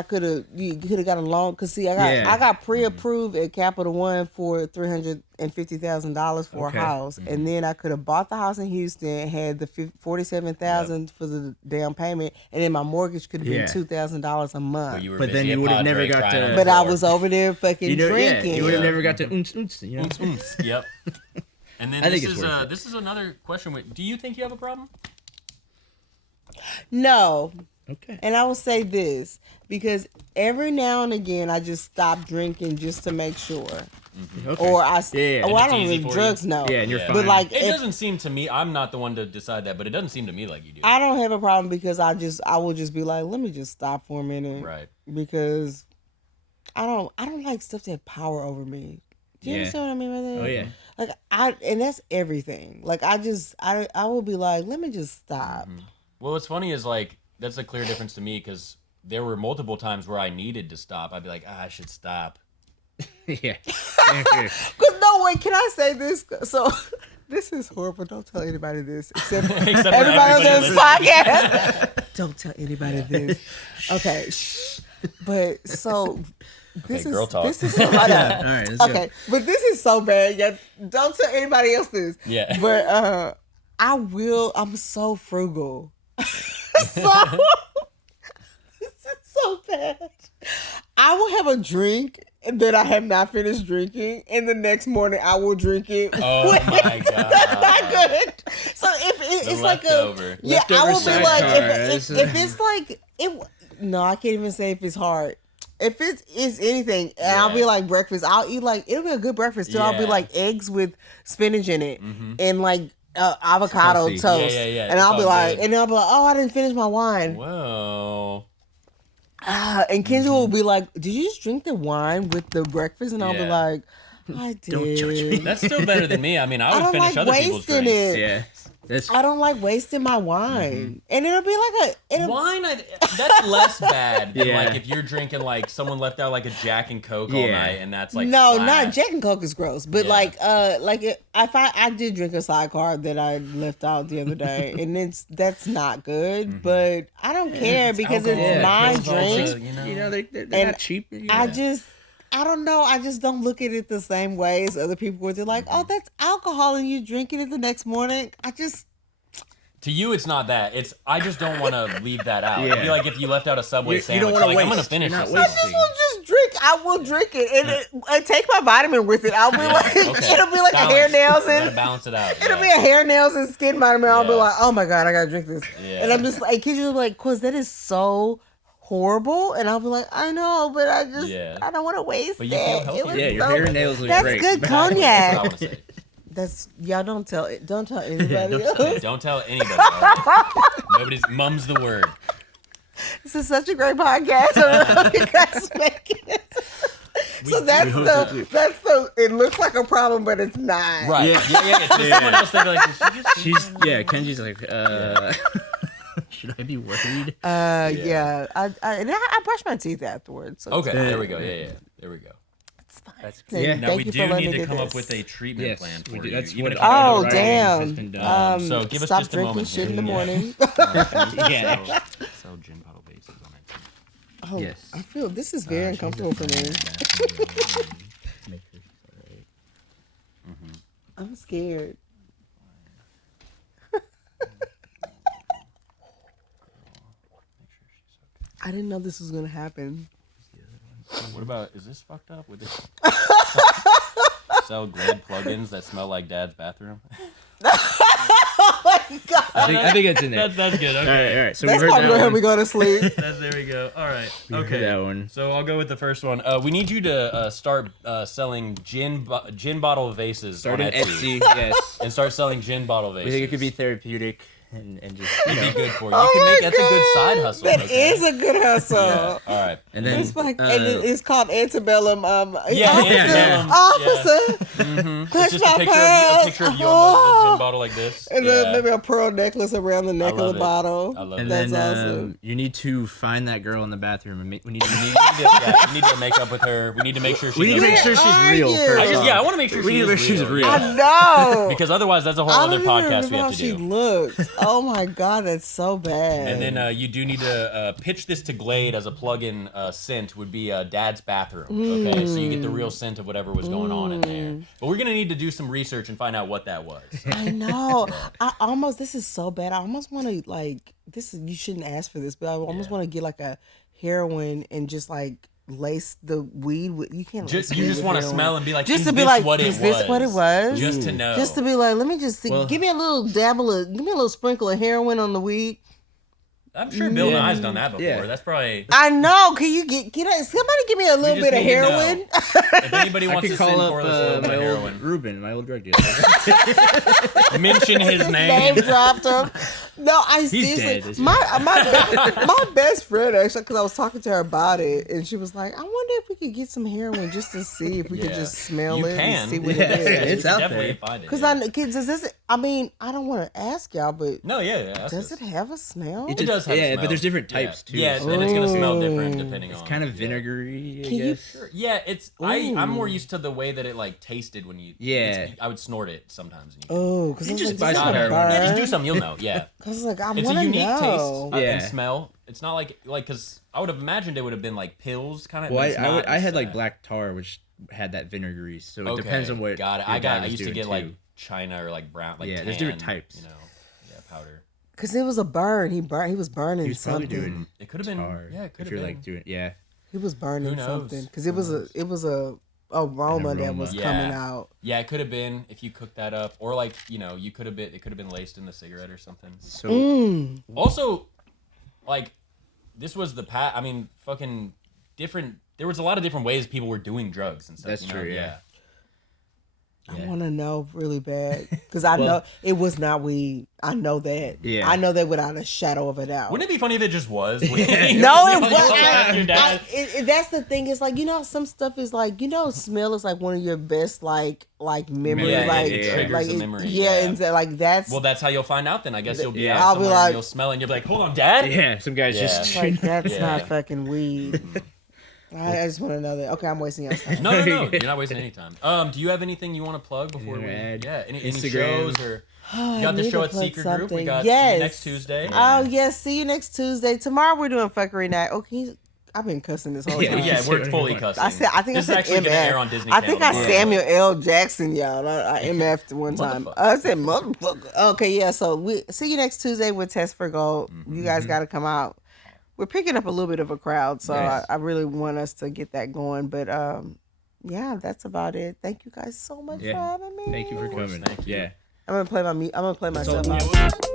you could have got a loan. Cause see, I got pre-approved at Capital One for $350,000 for a house, and then I could have bought the house in Houston, had the $47,000 for the down payment, and then my mortgage could have been $2,000 a month. But then you would have never got to. But I was over there fucking drinking. You would have never got to Yep. And then this is another question. Do you think you have a problem? No. Okay. And I will say this because every now and again I just stop drinking just to make sure. Mm-hmm. Okay. Or I don't really drugs. No. Yeah, and you're fine. But like it doesn't seem to me. I'm not the one to decide that, but it doesn't seem to me like you do. I don't have a problem because I will just be like, let me just stop for a minute, right? Because I don't like stuff that have power over me. Do you understand what I mean by that? Oh yeah. Like and that's everything. Like I will be like, let me just stop. Mm-hmm. Well, what's funny is like that's a clear difference to me because there were multiple times where I needed to stop. I'd be like, I should stop. Yeah. Cause no way, can I say this? So this is horrible. Don't tell anybody this except everybody on this podcast. Don't tell anybody this. Okay. But so. Girl talk. This is so bad. All right, let's go. But this is so bad. Yeah, don't tell anybody else this. Yeah. But I'm so frugal. So this is so bad. I will have a drink that I have not finished drinking, and the next morning I will drink it. Oh my god, that's not good. So if it's like I will be like if it's like it. No, I can't even say if it's hard. If it is anything, and I'll be like breakfast, I'll eat like, it'll be a good breakfast too. I'll be like eggs with spinach in it and like avocado toast. And I'll be like, oh, I didn't finish my wine. Whoa. And Kenji will be like, did you just drink the wine with the breakfast? And I'll be like, I did. Don't judge me. That's still better than me. I mean, I would finish other people's drinks. Yeah. I don't like wasting my wine, and it'll be like wine. That's less bad than like if you're drinking like someone left out like a Jack and Coke all night, and that's like not Jack and Coke is gross, but I did drink a sidecar that I left out the other day, and that's not good, but I don't care because it's my drink. They're not cheap. I don't know. I just don't look at it the same way as other people where they're like, oh, that's alcohol and you drinking it the next morning. To you, it's not that. I just don't want to leave that out. It'd be like if you left out a Subway sandwich. You don't want to waste. I'm going to finish this. I just will just drink. I will drink it. And take my vitamin with it. I'll be it'll be like a hair, nails, and balance it out. It'll be a hair, nails, and skin vitamin. I'll be like, oh my God, I got to drink this. Yeah. And I'm just like, kids are like, cause that is so horrible, and I'll be like, I know, but I just I don't want to waste it. Feel healthy. Your hair and nails look great. That's good cognac. That's y'all don't tell anybody else. Don't tell anybody. Right? Nobody's mum's the word. This is such a great podcast. I don't know if you guys make it. So that's the it looks like a problem, but it's not. Right. Yeah. Someone else they'd be like, Kenji's like, should I be worried? I brush my teeth afterwards. So okay, there we go. Yeah, there we go. It's fine. That's good. Now we do need to come up with a treatment plan for you. That's what damn. So give us stop just a moment. Stop drinking shit in the morning. Sell gin bottle bases on it. Oh, yes. I feel this is very uncomfortable for me. I'm scared. I didn't know this was gonna happen. What about, is this fucked up with this? Sell Glade plugins that smell like Dad's bathroom? Oh my God. I think it's in there. That's good. Okay. All right. So that's we heard that one. We go to sleep. There we go. All right. Okay. That one. So I'll go with the first one. We need you to start selling gin bottle vases on Etsy. Yes. And start selling gin bottle vases. We think it could be therapeutic and just it'd be good for you. You can make that's a good side hustle. That is a good hustle. Yeah. All right. And then it's like and it's called antebellum. Antebellum. Officer. Mm-hmm. It's just a picture of you on the gin bottle like this. And then maybe a pearl necklace around the neck of the bottle. I love it. And That's then awesome. you need to find that girl in the bathroom and we need to we need to make up with her. We need to make sure we need to make sure she's real first. I want to make sure she's real. I know. Because otherwise, that's a whole other podcast we have to do. She looked. Oh my god, that's so bad. And then you do need to pitch this to Glade as a plug-in scent. Would be Dad's bathroom. Okay, so you get the real scent of whatever was going on in there. But we're gonna need to do some research and find out what that was. I know. This is so bad. I almost want to like this. You shouldn't ask for this, but I almost want to get like a heroin and just like lace the weed with. You can't. You just want to smell and be like, just to be like, is this what it was? Just to know. Just to be like, let me just see, give me a little sprinkle of heroin on the weed. I'm sure Bill Nye's done that before. Yeah. That's probably. I know. Can you somebody give me a little bit of heroin? If anybody wants to call up my old Ruben, my old drug dealer. Mention his name. Dropped him. No, He's dead. My best friend actually, because I was talking to her about it, and she was like, "I wonder if we could get some heroin just to see if we could just smell it and see what it is." It's out there. Because does this? I mean, I don't want to ask y'all, but no, does it have a smell? It does have a smell. But there's different types too. Yeah, and it's gonna smell different depending on. It's kind of vinegary, I guess. Yeah, it's. I'm more used to the way that it like tasted when you. Yeah. I would snort it sometimes. Oh, because just buy some heroin. Yeah, just do something. You'll know. Yeah. Because like I want to know. It's a unique taste and smell. It's not like because I would have imagined it would have been like pills kind of. Well, I had like black tar, which had that vinegary, so it depends on what. Got it. I used to get like China or like brown. Like there's different types. You know, powder. Because it was a burn. He was burning he was something. Doing it could have been. Yeah, it could have been. Like doing. Yeah. He was burning something because it was a aroma that was coming out. Yeah, it could have been if you cooked that up, or like it could have been laced in the cigarette or something. So also, like this was I mean, fucking different. There was a lot of different ways people were doing drugs and stuff. That's true. Yeah. I want to know really bad because I know it was not weed. I know that. Yeah. I know that without a shadow of a doubt. Wouldn't it be funny if it just was? No, it was. That's the thing. It's like some stuff is like smell is like one of your best like memory it triggers a memory. Yeah, and like that's. Well, that's how you'll find out. Then I guess you'll be out somewhere and you'll smell it and you'll be like, "Hold on, Dad." Yeah, some guys just like that's not fucking weed. I just want to know that. Okay, I'm wasting your time. No, you're not wasting any time. Do you have anything you want to plug before we? Yeah, any shows or? You got the show at Secret Group. We got see you next Tuesday. Oh yes, see you next Tuesday. Tomorrow we're doing fucking night. Okay, I've been cussing this whole time. Yeah, we're fully cussing. I think I said actually gonna air on Disney. I think I Samuel L. Jackson, y'all. I MF'd one time. I said motherfucker. Okay, yeah. So we see you next Tuesday with Test for Gold. You guys got to come out. We're picking up a little bit of a crowd, so I really want us to get that going. But yeah, that's about it. Thank you guys so much for having me. Thank you for coming. Thank you. Yeah. I'm gonna play myself out.